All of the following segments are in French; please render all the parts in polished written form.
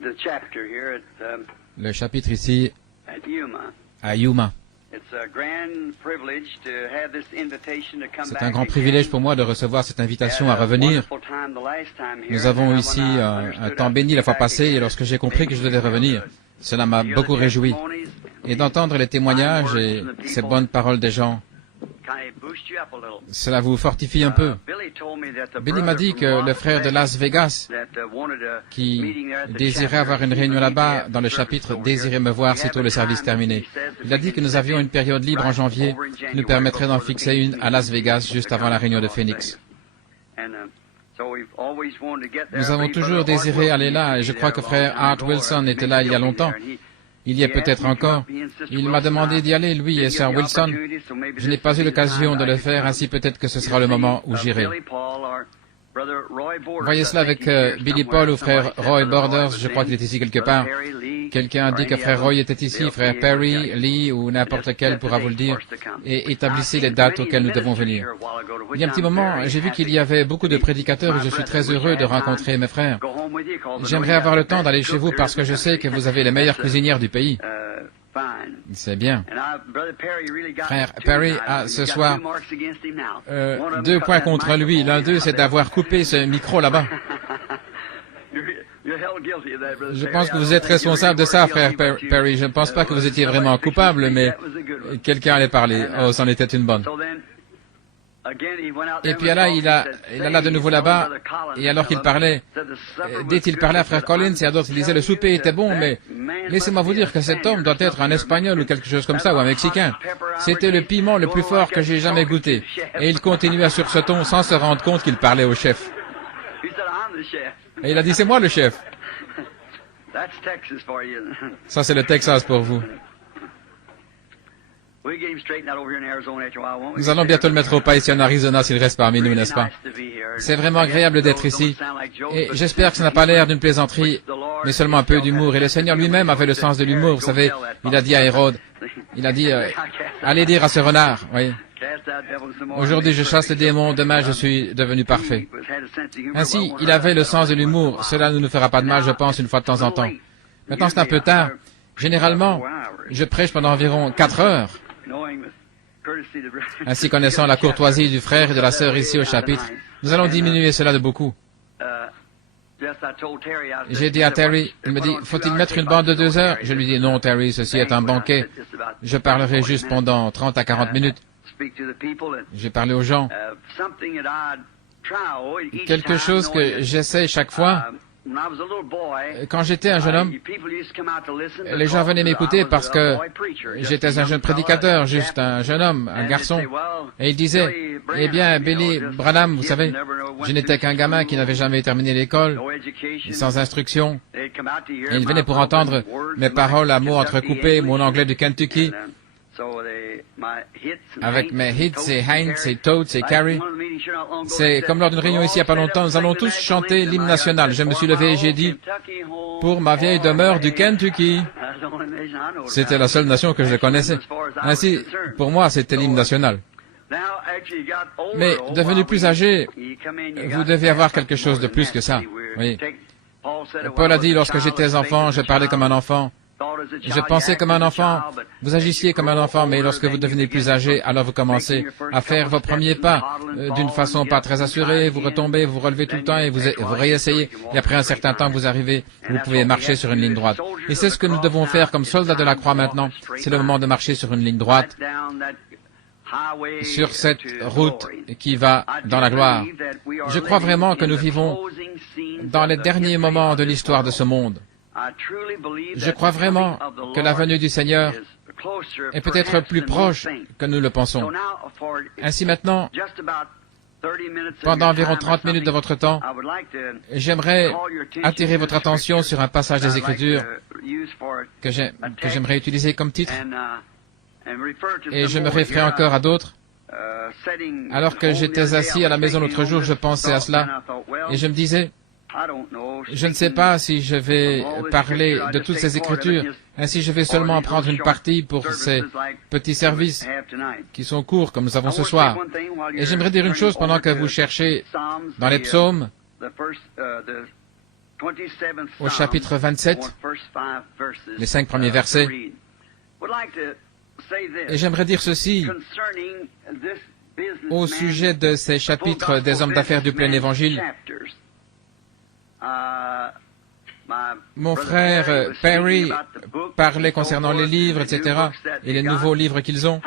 le chapitre ici à Yuma. C'est un grand privilège pour moi de recevoir cette invitation à revenir. Nous avons eu ici un temps béni la fois passée et lorsque j'ai compris que je devais revenir, cela m'a beaucoup réjoui. Et d'entendre les témoignages et ces bonnes paroles des gens, cela vous fortifie un peu. Billy m'a dit que le frère de Las Vegas, qui désirait avoir une réunion là-bas, dans le chapitre « Désirait me voir sitôt le service terminé », il a dit que nous avions une période libre en janvier qui nous permettrait d'en fixer une à Las Vegas juste avant la réunion de Phoenix. Nous avons toujours désiré aller là et je crois que frère Art Wilson était là il y a longtemps. Il y est peut-être encore. Il m'a demandé d'y aller, lui et Sir Wilson. Je n'ai pas eu l'occasion de le faire, ainsi peut-être que ce sera le moment où j'irai. Voyez cela avec Billy Paul ou frère Roy Borders, je crois qu'il est ici quelque part. Quelqu'un a dit que frère Roy était ici, frère Perry, Lee ou n'importe lequel pourra vous le dire, et établissez les dates auxquelles nous devons venir. Il y a un petit moment, j'ai vu qu'il y avait beaucoup de prédicateurs et je suis très heureux de rencontrer mes frères. J'aimerais avoir le temps d'aller chez vous parce que je sais que vous avez les meilleures cuisinières du pays. C'est bien. Frère Perry a ce soir 2 points contre lui. L'un d'eux, c'est d'avoir coupé ce micro là-bas. Je pense que vous êtes responsable de ça, frère Perry. Je ne pense pas que vous étiez vraiment coupable, mais quelqu'un allait parler. Oh, c'en était une bonne. Et puis là, il alla de nouveau là-bas, et alors qu'il parlait, dès qu'il parlait à frère Collins et à d'autres, il disait le souper était bon, mais laissez-moi vous dire que cet homme doit être un Espagnol ou quelque chose comme ça, ou un Mexicain. C'était le piment le plus fort que j'ai jamais goûté. Et il continuait sur ce ton sans se rendre compte qu'il parlait au chef. Et il a dit, c'est moi le chef. Ça, c'est le Texas pour vous. Nous allons bientôt le mettre au pas ici en Arizona s'il reste parmi nous, n'est-ce pas? C'est vraiment agréable d'être ici. Et j'espère que ça n'a pas l'air d'une plaisanterie, mais seulement un peu d'humour. Et le Seigneur lui-même avait le sens de l'humour. Vous savez, il a dit à Hérode, il a dit, allez dire à ce renard, oui. Aujourd'hui je chasse les démons, demain je suis devenu parfait. Ainsi, il avait le sens de l'humour. Cela ne nous fera pas de mal, je pense, une fois de temps en temps. Maintenant, c'est un peu tard. Généralement, je prêche pendant environ 4 heures. Ainsi, connaissant la courtoisie du frère et de la sœur ici au chapitre, nous allons diminuer cela de beaucoup. J'ai dit à Terry, il me dit, faut-il mettre une bande de 2 heures? Je lui dis, non Terry, ceci est un banquet. Je parlerai juste pendant 30 à 40 minutes. J'ai parlé aux gens. Quelque chose que j'essaie chaque fois. Quand j'étais un jeune homme, les gens venaient m'écouter parce que j'étais un jeune prédicateur, juste un jeune homme, un garçon. Et ils disaient, eh bien, Billy Branham, vous savez, je n'étais qu'un gamin qui n'avait jamais terminé l'école, sans instruction. Et ils venaient pour entendre mes paroles à mots entrecoupés, mon anglais du Kentucky, avec mes hits et Heinz et Totes et Carrie. C'est comme lors d'une réunion ici il n'y a pas longtemps, nous allons tous chanter l'hymne national. Je me suis levé et j'ai dit, pour ma vieille demeure du Kentucky. C'était la seule nation que je connaissais. Ainsi, pour moi, c'était l'hymne national. Mais devenu plus âgé, vous devez avoir quelque chose de plus que ça. Oui. Paul a dit, lorsque j'étais enfant, je parlais comme un enfant. Je pensais comme un enfant, vous agissiez comme un enfant, mais lorsque vous devenez plus âgé, alors vous commencez à faire vos premiers pas d'une façon pas très assurée, vous retombez, vous relevez tout le temps et vous réessayez. Et après un certain temps, vous arrivez, vous pouvez marcher sur une ligne droite. Et c'est ce que nous devons faire comme soldats de la croix maintenant. C'est le moment de marcher sur une ligne droite, sur cette route qui va dans la gloire. Je crois vraiment que nous vivons dans les derniers moments de l'histoire de ce monde. Je crois vraiment que la venue du Seigneur est peut-être plus proche que nous le pensons. Ainsi maintenant, pendant environ 30 minutes de votre temps, j'aimerais attirer votre attention sur un passage des Écritures que j'aimerais utiliser comme titre, et je me référerai encore à d'autres. Alors que j'étais assis à la maison l'autre jour, je pensais à cela, et je me disais, je ne sais pas si je vais parler de toutes ces Écritures, ainsi je vais seulement prendre une partie pour ces petits services qui sont courts comme nous avons ce soir. Et j'aimerais dire une chose pendant que vous cherchez dans les psaumes, au chapitre 27, les 5 premiers versets. Et j'aimerais dire ceci au sujet de ces chapitres des hommes d'affaires du plein évangile. Mon frère Perry parlait concernant les livres, etc., et les nouveaux livres qu'ils ont.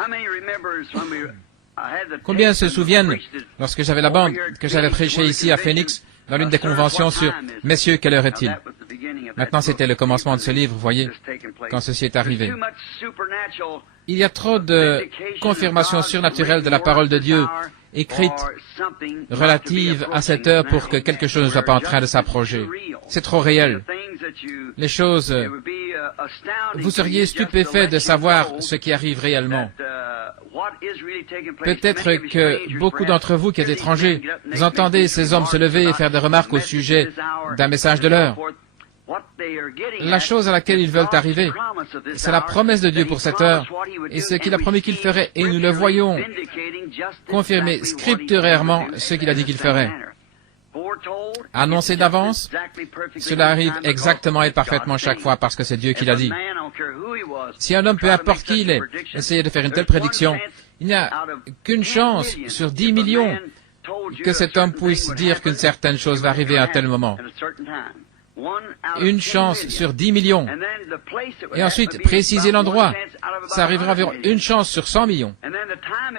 Combien se souviennent, lorsque j'avais la bande, que j'avais prêché ici à Phoenix, dans l'une des conventions sur « Messieurs, quelle heure est-il » Maintenant, c'était le commencement de ce livre, voyez, quand ceci est arrivé. Il y a trop de confirmations surnaturelles de la parole de Dieu, écrite relative à cette heure pour que quelque chose ne soit pas en train de s'approcher. C'est trop réel. Les choses, vous seriez stupéfait de savoir ce qui arrive réellement. Peut-être que beaucoup d'entre vous qui êtes étrangers, vous entendez ces hommes se lever et faire des remarques au sujet d'un message de l'heure. La chose à laquelle ils veulent arriver, c'est la promesse de Dieu pour cette heure, et ce qu'il a promis qu'il ferait, et nous le voyons confirmer scripturairement ce qu'il a dit qu'il ferait. Annoncé d'avance, cela arrive exactement et parfaitement chaque fois parce que c'est Dieu qui l'a dit. Si un homme, peu importe qui il est, essaye de faire une telle prédiction, il n'y a qu'une chance sur 10 millions que cet homme puisse dire qu'une certaine chose va arriver à un tel moment. Une chance sur 10 millions. Et ensuite, préciser l'endroit. Ça arrivera environ une chance sur 100 millions.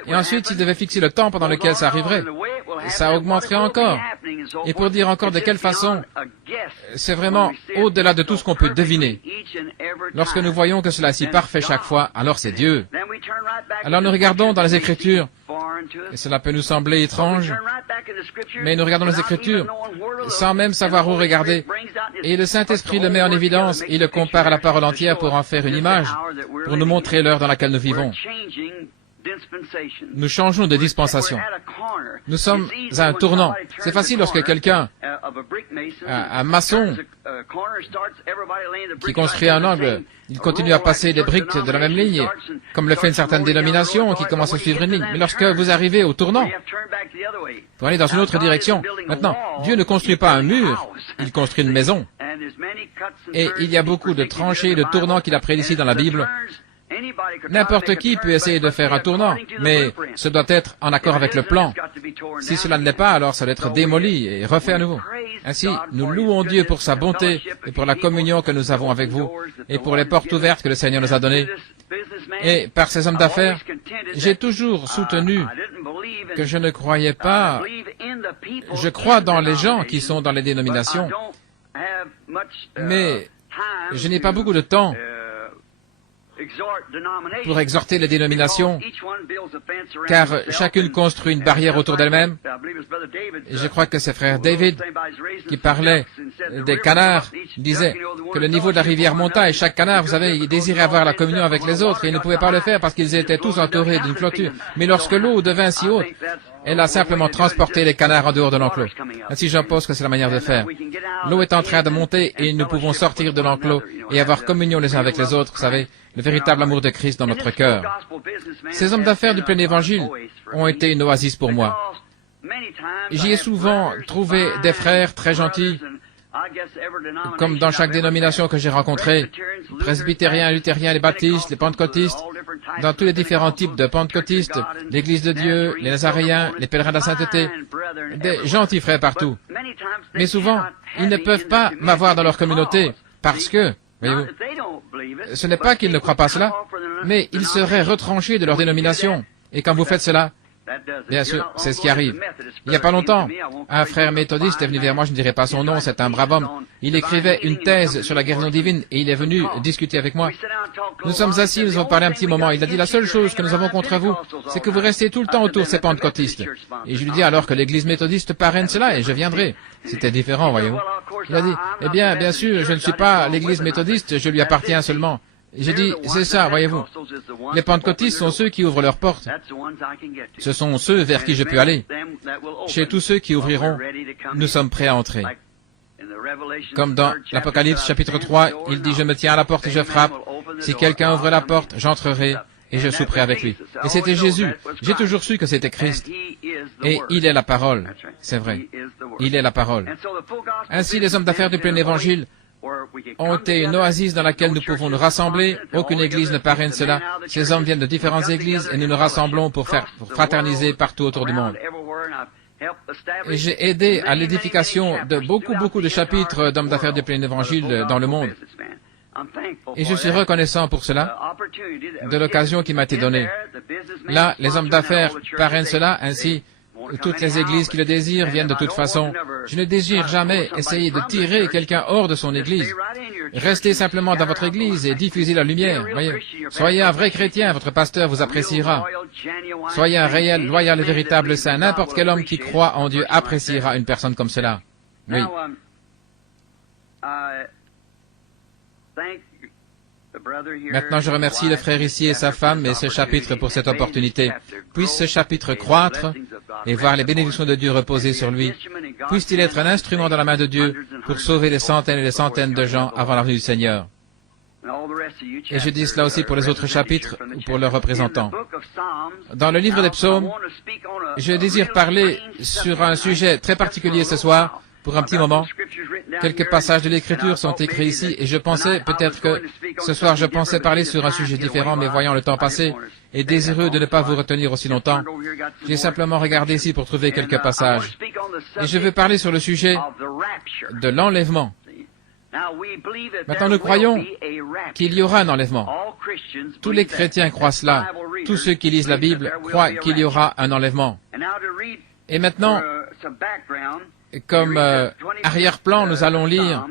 Et ensuite, s'il devait fixer le temps pendant lequel ça arriverait, ça augmenterait encore. Et pour dire encore de quelle façon, c'est vraiment au-delà de tout ce qu'on peut deviner. Lorsque nous voyons que cela est si parfait chaque fois, alors c'est Dieu. Alors nous regardons dans les Écritures, et cela peut nous sembler étrange, mais nous regardons les Écritures sans même savoir où regarder. Et le Saint-Esprit le met en évidence, il le compare à la parole entière pour en faire une image, pour nous montrer l'heure dans laquelle nous vivons. Nous changeons de dispensation. Nous sommes à un tournant. C'est facile lorsque quelqu'un, un maçon, qui construit un angle, il continue à passer des briques de la même ligne, comme le fait une certaine dénomination qui commence à suivre une ligne. Mais lorsque vous arrivez au tournant, vous allez dans une autre direction. Maintenant, Dieu ne construit pas un mur, il construit une maison. Et il y a beaucoup de tranchées et de tournants qu'il a prédits dans la Bible. N'importe qui peut essayer de faire un tournant, mais ce doit être en accord avec le plan. Si cela ne l'est pas, alors ça doit être démoli et refait à nouveau. Ainsi, nous louons Dieu pour sa bonté et pour la communion que nous avons avec vous et pour les portes ouvertes que le Seigneur nous a données. Et par ces hommes d'affaires, j'ai toujours soutenu que je ne croyais pas. Je crois dans les gens qui sont dans les dénominations, mais je n'ai pas beaucoup de temps pour exhorter les dénominations, car chacune construit une barrière autour d'elle-même. Et je crois que c'est frère David qui parlait des canards, disait que le niveau de la rivière monta et chaque canard, vous savez, il désirait avoir la communion avec les autres et il ne pouvait pas le faire parce qu'ils étaient tous entourés d'une clôture. Mais lorsque l'eau devint si haute, elle a simplement transporté les canards en dehors de l'enclos. Ainsi, je pense que c'est la manière de faire. L'eau est en train de monter et nous pouvons sortir de l'enclos et avoir communion les uns avec les autres, vous savez, le véritable amour de Christ dans notre cœur. Ces hommes d'affaires du plein évangile ont été une oasis pour moi. J'y ai souvent trouvé des frères très gentils, comme dans chaque dénomination que j'ai rencontrée, presbytériens, luthériens, les baptistes, les pentecôtistes, dans tous les différents types de pentecôtistes, l'Église de Dieu, les Nazaréens, les pèlerins de la sainteté, des gentils frères partout. Mais souvent, ils ne peuvent pas m'avoir dans leur communauté, parce que, voyez-vous, ce n'est pas qu'ils ne croient pas cela, mais ils seraient retranchés de leur dénomination. Et quand vous faites cela, bien sûr, c'est ce qui arrive. Il n'y a pas longtemps, un frère méthodiste est venu vers moi, je ne dirai pas son nom, c'est un brave homme. Il écrivait une thèse sur la guérison divine et il est venu discuter avec moi. Nous sommes assis, nous avons parlé un petit moment. Il a dit, la seule chose que nous avons contre vous, c'est que vous restez tout le temps autour de ces pentecôtistes. Et je lui dis alors que l'église méthodiste parraine cela et je viendrai. C'était différent, voyez-vous. Il a dit, eh bien, bien sûr, je ne suis pas l'église méthodiste, je lui appartiens seulement. J'ai dit, c'est ça, voyez-vous. Les pentecôtistes sont ceux qui ouvrent leurs portes. Ce sont ceux vers qui je peux aller. Chez tous ceux qui ouvriront, nous sommes prêts à entrer. Comme dans l'Apocalypse chapitre 3, il dit, je me tiens à la porte et je frappe. Si quelqu'un ouvre la porte, j'entrerai et je souperai avec lui. Et c'était Jésus. J'ai toujours su que c'était Christ. Et il est la parole. C'est vrai. Il est la parole. Ainsi, les hommes d'affaires du plein évangile ont été une oasis dans laquelle nous pouvons nous rassembler. Aucune église ne parraine cela. Ces hommes viennent de différentes églises et nous nous rassemblons pour fraterniser partout autour du monde. Et j'ai aidé à l'édification de beaucoup de chapitres d'hommes d'affaires du plein évangile dans le monde. Et je suis reconnaissant pour cela, de l'occasion qui m'a été donnée. Là, les hommes d'affaires parrainent cela, ainsi toutes les églises qui le désirent viennent de toute façon. Je ne désire jamais essayer de tirer quelqu'un hors de son église. Restez simplement dans votre église et diffusez la lumière. Voyez. Soyez un vrai chrétien, votre pasteur vous appréciera. Soyez un réel, loyal et véritable saint. N'importe quel homme qui croit en Dieu appréciera une personne comme cela. Oui. Maintenant, je remercie le frère ici et sa femme et ce chapitre pour cette opportunité. Puisse ce chapitre croître et voir les bénédictions de Dieu reposer sur lui. Puisse-t-il être un instrument dans la main de Dieu pour sauver des centaines et des centaines de gens avant la venue du Seigneur. Et je dis cela aussi pour les autres chapitres ou pour leurs représentants. Dans le livre des psaumes, je désire parler sur un sujet très particulier ce soir, pour un petit moment. Quelques passages de l'Écriture sont écrits ici, et je pensais peut-être que ce soir je pensais parler sur un sujet différent, mais voyant le temps passer, et désireux de ne pas vous retenir aussi longtemps, j'ai simplement regardé ici pour trouver quelques passages. Et je veux parler sur le sujet de l'enlèvement. Maintenant, nous croyons qu'il y aura un enlèvement. Tous les chrétiens croient cela. Tous ceux qui lisent la Bible croient qu'il y aura un enlèvement. Et maintenant, comme arrière-plan, nous allons lire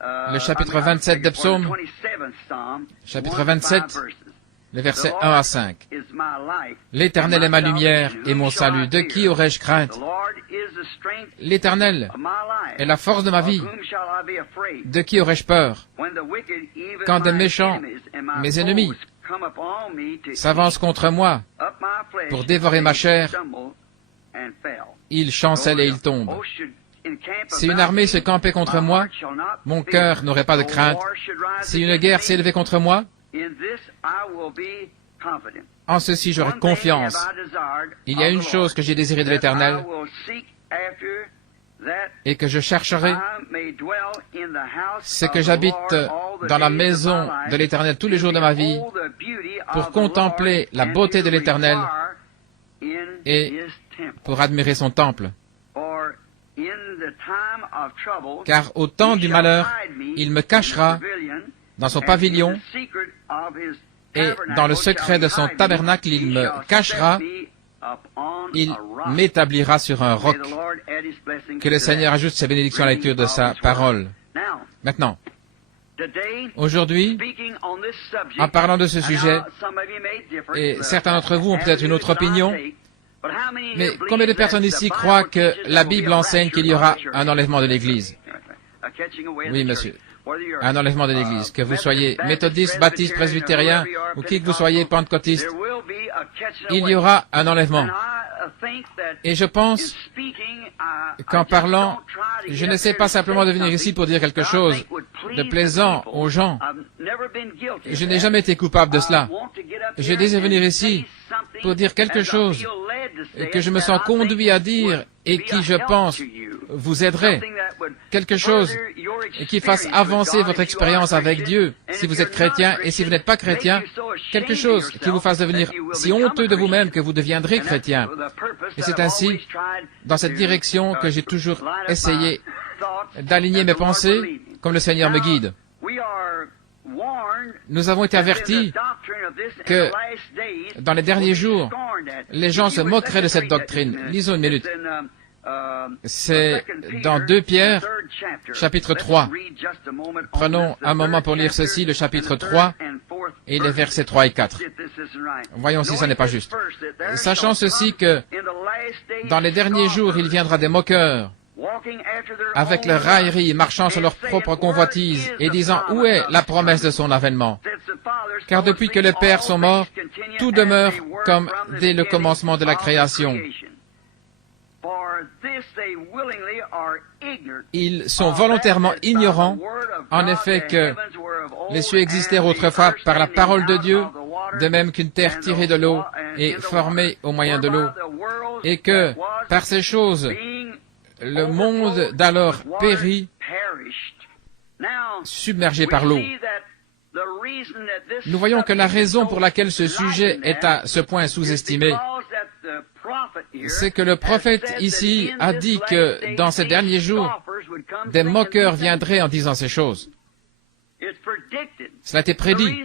le chapitre 27 des psaumes, chapitre 27, les versets 1 à 5. L'Éternel est ma lumière et mon salut. De qui aurais-je crainte? L'Éternel est la force de ma vie. De qui aurais-je peur? Quand des méchants, mes ennemis, s'avancent contre moi pour dévorer ma chair, ils chancellent et ils tombent. Si une armée se campait contre moi, mon cœur n'aurait pas de crainte. Si une guerre s'élevait contre moi, en ceci j'aurai confiance. Il y a une chose que j'ai désirée de l'Éternel et que je chercherai, c'est que j'habite dans la maison de l'Éternel tous les jours de ma vie pour contempler la beauté de l'Éternel et pour admirer son temple. Car au temps du malheur, il me cachera dans son pavillon et dans le secret de son tabernacle, il me cachera, il m'établira sur un roc. Que le Seigneur ajoute ses bénédictions à la lecture de sa parole. Maintenant, aujourd'hui, en parlant de ce sujet, et certains d'entre vous ont peut-être une autre opinion, mais combien de personnes ici croient que la Bible enseigne qu'il y aura un enlèvement de l'Église? Oui, monsieur. Un enlèvement de l'Église. Que vous soyez méthodiste, baptiste, presbytérien, ou qui que vous soyez, pentecôtiste, il y aura un enlèvement. Et je pense qu'en parlant, je n'essaie pas simplement de venir ici pour dire quelque chose de plaisant aux gens. Je n'ai jamais été coupable de cela. Je désire venir ici pour dire quelque chose que je me sens conduit à dire et qui, je pense, vous aiderait. Quelque chose qui fasse avancer votre expérience avec Dieu, si vous êtes chrétien, et si vous n'êtes pas chrétien, quelque chose qui vous fasse devenir si honteux de vous-même que vous deviendrez chrétien. Et c'est ainsi, dans cette direction, que j'ai toujours essayé d'aligner mes pensées comme le Seigneur me guide. Nous avons été avertis que dans les derniers jours, les gens se moqueraient de cette doctrine. Lisons une minute. C'est dans 2 Pierre, chapitre 3. Prenons un moment pour lire ceci, le chapitre 3, et les versets 3 et 4. Voyons si ça n'est pas juste. Sachant ceci que dans les derniers jours, il viendra des moqueurs, avec leur raillerie, marchant sur leur propre convoitise, et disant, où est la promesse de son avènement? Car depuis que les pères sont morts, tout demeure comme dès le commencement de la création. Ils sont volontairement ignorants, en effet, que les cieux existèrent autrefois par la parole de Dieu, de même qu'une terre tirée de l'eau est formée au moyen de l'eau, et que, par ces choses, le monde d'alors périt, submergé par l'eau. Nous voyons que la raison pour laquelle ce sujet est à ce point sous-estimé, c'est que le prophète ici a dit que dans ces derniers jours, des moqueurs viendraient en disant ces choses. Cela a été prédit.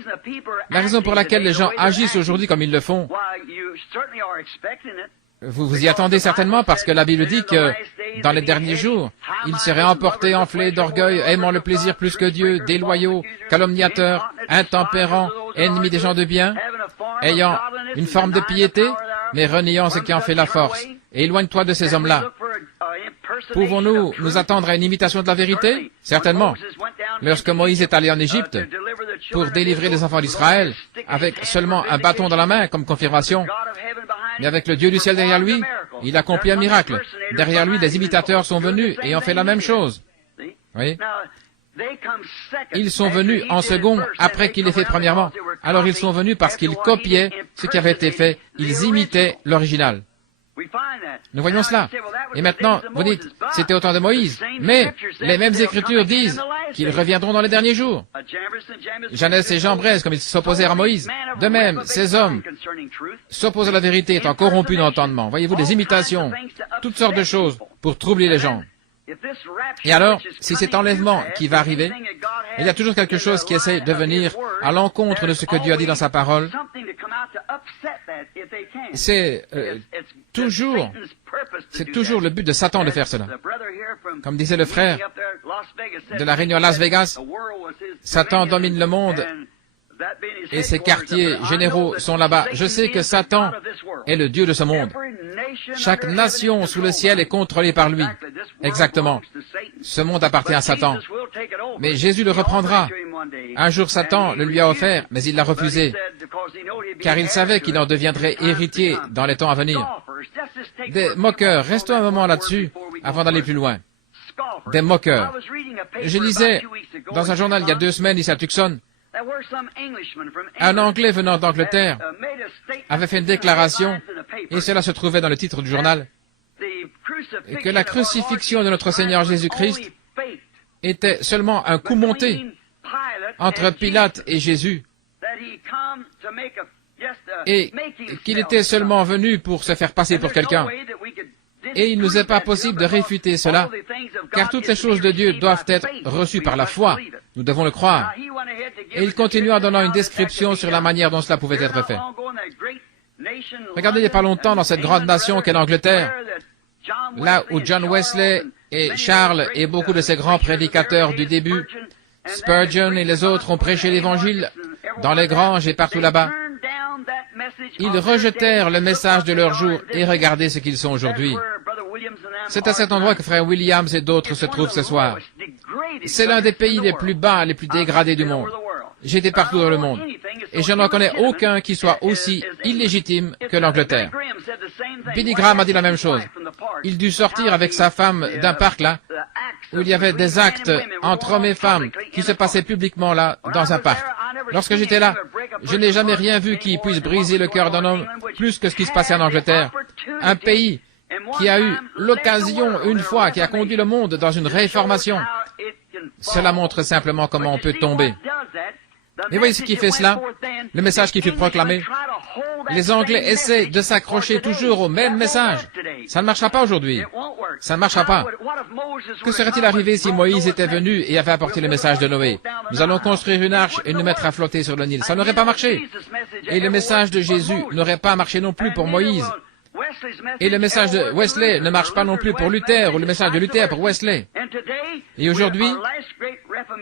La raison pour laquelle les gens agissent aujourd'hui comme ils le font, vous vous y attendez certainement parce que la Bible dit que dans les derniers jours, ils seraient emportés, enflés d'orgueil, aimant le plaisir plus que Dieu, déloyaux, calomniateurs, intempérants, ennemis des gens de bien, ayant une forme de piété, mais reniant ce qui en fait la force. Et éloigne-toi de ces hommes-là. Pouvons-nous nous attendre à une imitation de la vérité? Certainement. Lorsque Moïse est allé en Égypte pour délivrer les enfants d'Israël, avec seulement un bâton dans la main comme confirmation, mais avec le Dieu du ciel derrière lui, il accomplit un miracle. Derrière lui, des imitateurs sont venus et ont fait la même chose. Oui. Ils sont venus en second après qu'il l'ait fait premièrement. Alors ils sont venus parce qu'ils copiaient ce qui avait été fait. Ils imitaient l'original. Nous voyons cela. Et maintenant, vous dites, c'était au temps de Moïse. Mais les mêmes Écritures disent qu'ils reviendront dans les derniers jours. Jannes et Jambres, comme ils s'opposèrent à Moïse. De même, ces hommes s'opposent à la vérité étant corrompus d'entendement. Voyez-vous, des imitations, toutes sortes de choses pour troubler les gens. Et alors, si cet enlèvement qui va arriver, il y a toujours quelque chose qui essaie de venir à l'encontre de ce que Dieu a dit dans sa parole. C'est toujours le but de Satan de faire cela. Comme disait le frère de la réunion à Las Vegas, Satan domine le monde et ses quartiers généraux sont là-bas. Je sais que Satan est le Dieu de ce monde. Chaque nation sous le ciel est contrôlée par lui. Exactement. Ce monde appartient à Satan. Mais Jésus le reprendra. Un jour Satan le lui a offert, mais il l'a refusé, car il savait qu'il en deviendrait héritier dans les temps à venir. Des moqueurs, restons un moment là-dessus avant d'aller plus loin. Des moqueurs. Je lisais dans un journal il y a 2 semaines ici à Tucson, un Anglais venant d'Angleterre avait fait une déclaration, et cela se trouvait dans le titre du journal, que la crucifixion de notre Seigneur Jésus-Christ était seulement un coup monté entre Pilate et Jésus, et qu'il était seulement venu pour se faire passer pour quelqu'un. Et il ne nous est pas possible de réfuter cela, car toutes les choses de Dieu doivent être reçues par la foi. Nous devons le croire. Et il continua en donnant une description sur la manière dont cela pouvait être fait. Regardez, il n'y a pas longtemps, dans cette grande nation qu'est l'Angleterre, là où John Wesley et Charles et beaucoup de ces grands prédicateurs du début, Spurgeon et les autres ont prêché l'Évangile dans les granges et partout là-bas. Ils rejetèrent le message de leur jour et regardez ce qu'ils sont aujourd'hui. C'est à cet endroit que frère Williams et d'autres se trouvent ce soir. C'est l'un des pays les plus bas, les plus dégradés du monde. J'ai été partout dans le monde, et je n'en connais aucun qui soit aussi illégitime que l'Angleterre. Billy Graham a dit la même chose. Il dut sortir avec sa femme d'un parc là, où il y avait des actes entre hommes et femmes qui se passaient publiquement là, dans un parc. Lorsque j'étais là, je n'ai jamais rien vu qui puisse briser le cœur d'un homme plus que ce qui se passait en Angleterre. Un pays qui a eu l'occasion une fois, qui a conduit le monde dans une réformation. Cela montre simplement comment on peut tomber. Mais voyez ce qui fait cela, le message qui fut proclamé. Les Anglais essaient de s'accrocher toujours au même message. Ça ne marchera pas aujourd'hui. Ça ne marchera pas. Que serait-il arrivé si Moïse était venu et avait apporté le message de Noé? Nous allons construire une arche et nous mettre à flotter sur le Nil. Ça n'aurait pas marché. Et le message de Jésus n'aurait pas marché non plus pour Moïse. Et le message de Wesley ne marche pas non plus pour Luther, ou le message de Luther pour Wesley. Et aujourd'hui,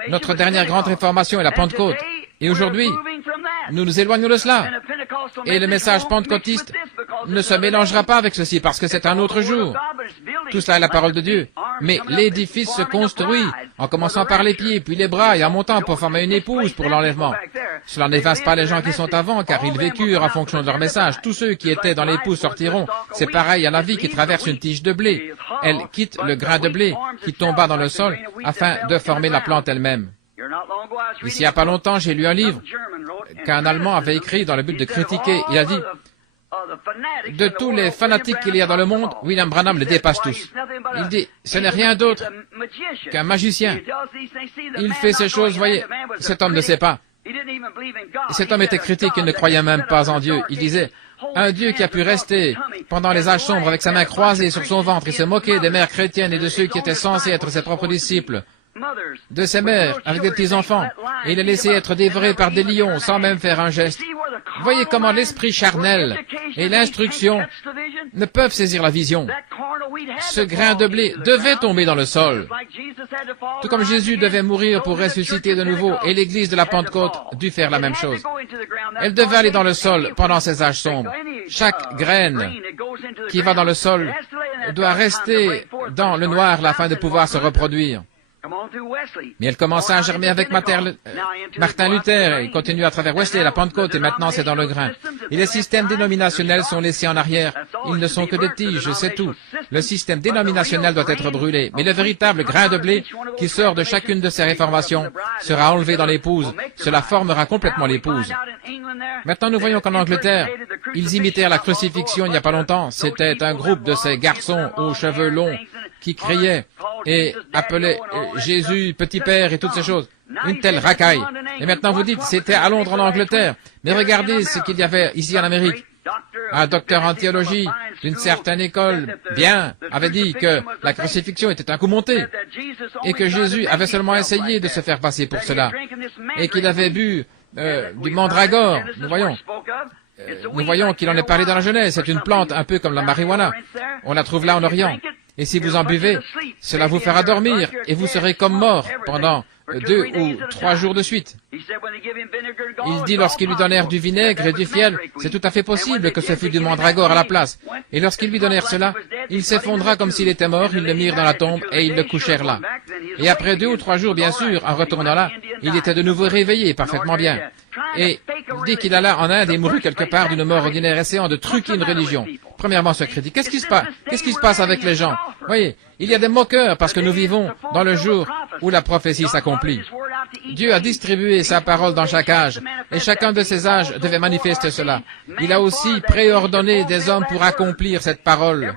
notre dernière grande réformation est la Pentecôte. Et aujourd'hui, nous nous éloignons de cela. Et le message pentecôtiste ne se mélangera pas avec ceci, parce que c'est un autre jour. Tout cela est la parole de Dieu. Mais l'édifice se construit, en commençant par les pieds, puis les bras, et en montant pour former une épouse pour l'enlèvement. Cela n'efface pas les gens qui sont avant, car ils vécurent en fonction de leur message. Tous ceux qui étaient dans l'épouse sortiront. C'est pareil à la vie qui traverse une tige de blé. Elle quitte le grain de blé qui tomba dans le sol afin de former la plante elle-même. Ici, il n'y a pas longtemps, j'ai lu un livre qu'un Allemand avait écrit dans le but de critiquer. Il a dit, de tous les fanatiques qu'il y a dans le monde, William Branham les dépasse tous. Il dit, ce n'est rien d'autre qu'un magicien. Il fait ces choses, voyez, cet homme ne sait pas. Cet homme était critique, il ne croyait même pas en Dieu. Il disait, un Dieu qui a pu rester pendant les âges sombres avec sa main croisée sur son ventre et se moquer des mères chrétiennes et de ceux qui étaient censés être ses propres disciples, de ses mères avec des petits-enfants, et il a laissé être dévoré par des lions sans même faire un geste. Voyez comment l'esprit charnel et l'instruction ne peuvent saisir la vision. Ce grain de blé devait tomber dans le sol, tout comme Jésus devait mourir pour ressusciter de nouveau, et l'Église de la Pentecôte dut faire la même chose. Elle devait aller dans le sol pendant ces âges sombres. Chaque graine qui va dans le sol doit rester dans le noir afin de pouvoir se reproduire. Mais elle commença à germer avec Martin Luther, et continue à travers Wesley, la Pentecôte, et maintenant c'est dans le grain. Et les systèmes dénominationnels sont laissés en arrière. Ils ne sont que des tiges, c'est tout. Le système dénominationnel doit être brûlé, mais le véritable grain de blé qui sort de chacune de ces réformations sera enlevé dans l'épouse. Cela formera complètement l'épouse. Maintenant, nous voyons qu'en Angleterre, ils imitèrent la crucifixion il n'y a pas longtemps. C'était un groupe de ces garçons aux cheveux longs qui criaient et appelaient Jésus, petit père et toutes ces choses. Une telle racaille. Et maintenant vous dites, c'était à Londres en Angleterre. Mais regardez ce qu'il y avait ici en Amérique. Un docteur en théologie d'une certaine école, bien, avait dit que la crucifixion était un coup monté et que Jésus avait seulement essayé de se faire passer pour cela et qu'il avait bu du mandragore. Nous voyons qu'il en est parlé dans la Genèse. C'est une plante un peu comme la marijuana. On la trouve là en Orient. Et si vous en buvez, cela vous fera dormir et vous serez comme mort pendant 2 ou 3 jours de suite. Il dit lorsqu'ils lui donnèrent du vinaigre et du fiel, c'est tout à fait possible que ce fût du mandragore à la place. Et lorsqu'ils lui donnèrent cela, il s'effondra comme s'il était mort, ils le mirent dans la tombe et ils le couchèrent là. Et après 2 ou 3 jours, bien sûr, en retournant là, il était de nouveau réveillé, parfaitement bien. Et il dit qu'il alla en Inde et mourut quelque part d'une mort ordinaire, essayant de truquer une religion. Premièrement, ce critique. Qu'est-ce qui se passe avec les gens? Voyez, il y a des moqueurs parce que nous vivons dans le jour où la prophétie s'accomplit. Dieu a distribué sa parole dans chaque âge, et chacun de ces âges devait manifester cela. Il a aussi préordonné des hommes pour accomplir cette parole.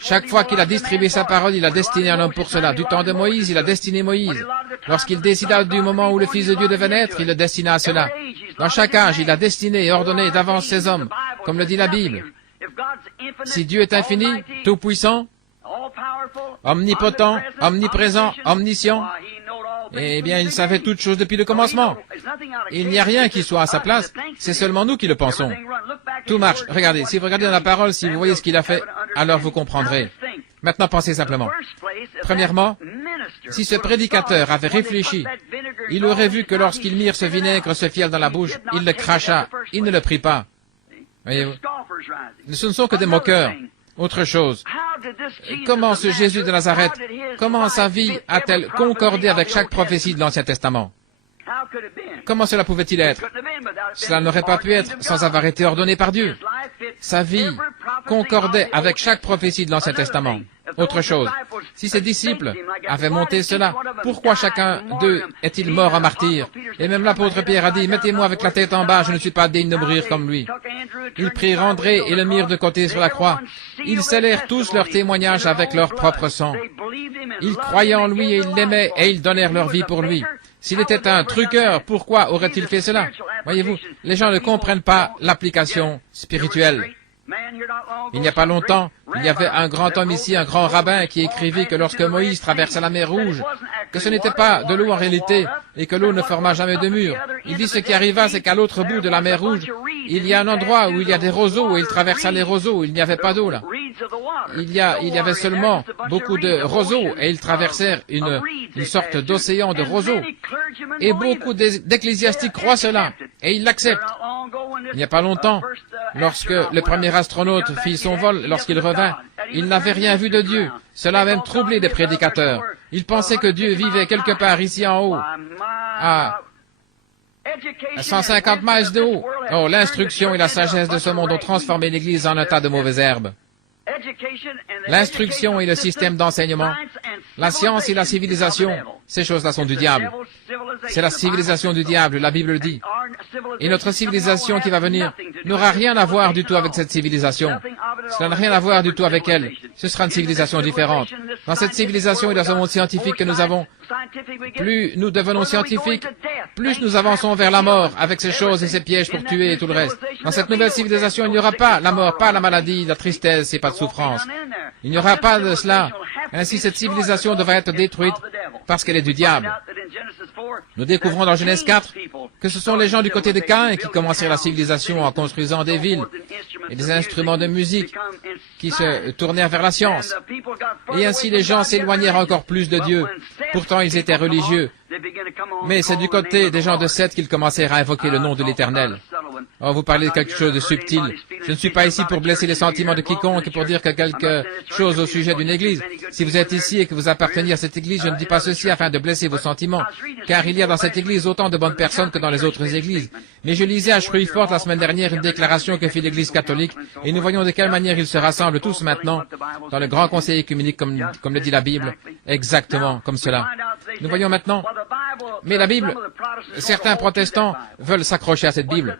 Chaque fois qu'il a distribué sa parole, il a destiné un homme pour cela. Du temps de Moïse, il a destiné Moïse. Lorsqu'il décida du moment où le Fils de Dieu devait naître, il le destina à cela. Dans chaque âge, il a destiné et ordonné d'avance ces hommes, comme le dit la Bible. Si Dieu est infini, tout-puissant, omnipotent, omniprésent, omniscient, eh bien, il savait toutes choses depuis le commencement. Il n'y a rien qui soit à sa place, c'est seulement nous qui le pensons. Tout marche. Regardez, si vous regardez dans la parole, si vous voyez ce qu'il a fait, alors vous comprendrez. Maintenant, pensez simplement. Premièrement, si ce prédicateur avait réfléchi, il aurait vu que lorsqu'ils mirent ce vinaigre, ce fiel dans la bouche, il le cracha, il ne le prit pas. Voyez-vous? Ce ne sont que des moqueurs. Autre chose. Comment ce Jésus de Nazareth, comment sa vie a-t-elle concordé avec chaque prophétie de l'Ancien Testament? Comment cela pouvait-il être? Cela n'aurait pas pu être sans avoir été ordonné par Dieu. Sa vie concordait avec chaque prophétie de l'Ancien Testament. Autre chose, si ses disciples avaient monté cela, pourquoi chacun d'eux est-il mort en martyr? Et même l'apôtre Pierre a dit, mettez-moi avec la tête en bas, je ne suis pas digne de mourir comme lui. Ils prirent André et le mirent de côté sur la croix. Ils scellèrent tous leur témoignage avec leur propre sang. Ils croyaient en lui et ils l'aimaient et ils donnèrent leur vie pour lui. S'il était un truqueur, pourquoi aurait-il fait cela? Voyez-vous, les gens ne comprennent pas l'application spirituelle. Il n'y a pas longtemps, il y avait un grand homme ici, un grand rabbin, qui écrivit que lorsque Moïse traversa la mer Rouge, que ce n'était pas de l'eau en réalité, et que l'eau ne forma jamais de mur. Il dit ce qui arriva, c'est qu'à l'autre bout de la mer Rouge, il y a un endroit où il y a des roseaux, et il traversa les roseaux, il n'y avait pas d'eau là. Il y avait seulement beaucoup de roseaux, et ils traversèrent une sorte d'océan de roseaux. Et beaucoup d'ecclésiastiques croient cela, et ils l'acceptent. Il n'y a pas longtemps, lorsque le premier astronaute fit son vol, lorsqu'il revint, il n'avait rien vu de Dieu. Cela a même troublé des prédicateurs. Ils pensaient que Dieu vivait quelque part ici en haut, à 150 miles de haut. Oh, l'instruction et la sagesse de ce monde ont transformé l'Église en un tas de mauvaises herbes. L'instruction et le système d'enseignement, la science et la civilisation, ces choses-là sont du diable. C'est la civilisation du diable, la Bible le dit. Et notre civilisation qui va venir n'aura rien à voir du tout avec cette civilisation. Cela n'a rien à voir du tout avec elle. Ce sera une civilisation différente. Dans cette civilisation et dans ce monde scientifique que nous avons, plus nous devenons scientifiques, plus nous avançons vers la mort avec ces choses et ces pièges pour tuer et tout le reste. Dans cette nouvelle civilisation, il n'y aura pas la mort, pas la maladie, la tristesse et pas de souffrance. Il n'y aura pas de cela. Ainsi, cette civilisation devrait être détruite parce qu'elle est du diable. Nous découvrons dans Genèse 4 que ce sont les gens du côté de Caïn qui commencèrent la civilisation en construisant des villes et des instruments de musique qui se tournèrent vers la science. Et ainsi les gens s'éloignèrent encore plus de Dieu. Pourtant, ils étaient religieux. Mais c'est du côté des gens de Seth qu'ils commencèrent à invoquer le nom de l'Éternel. Oh, vous parlez de quelque chose de subtil. Je ne suis pas ici pour blesser les sentiments de quiconque et pour dire que quelque chose au sujet d'une église. Si vous êtes ici et que vous appartenez à cette église, je ne dis pas ceci afin de blesser vos sentiments, car il y a dans cette église autant de bonnes personnes que dans les autres églises. Mais je lisais à Shreveport la semaine dernière une déclaration que fit l'église catholique, et nous voyons de quelle manière ils se rassemblent tous maintenant dans le grand conseil écuménique, comme le dit la Bible, exactement comme cela. Nous voyons maintenant, mais la Bible, certains protestants veulent s'accrocher à cette Bible.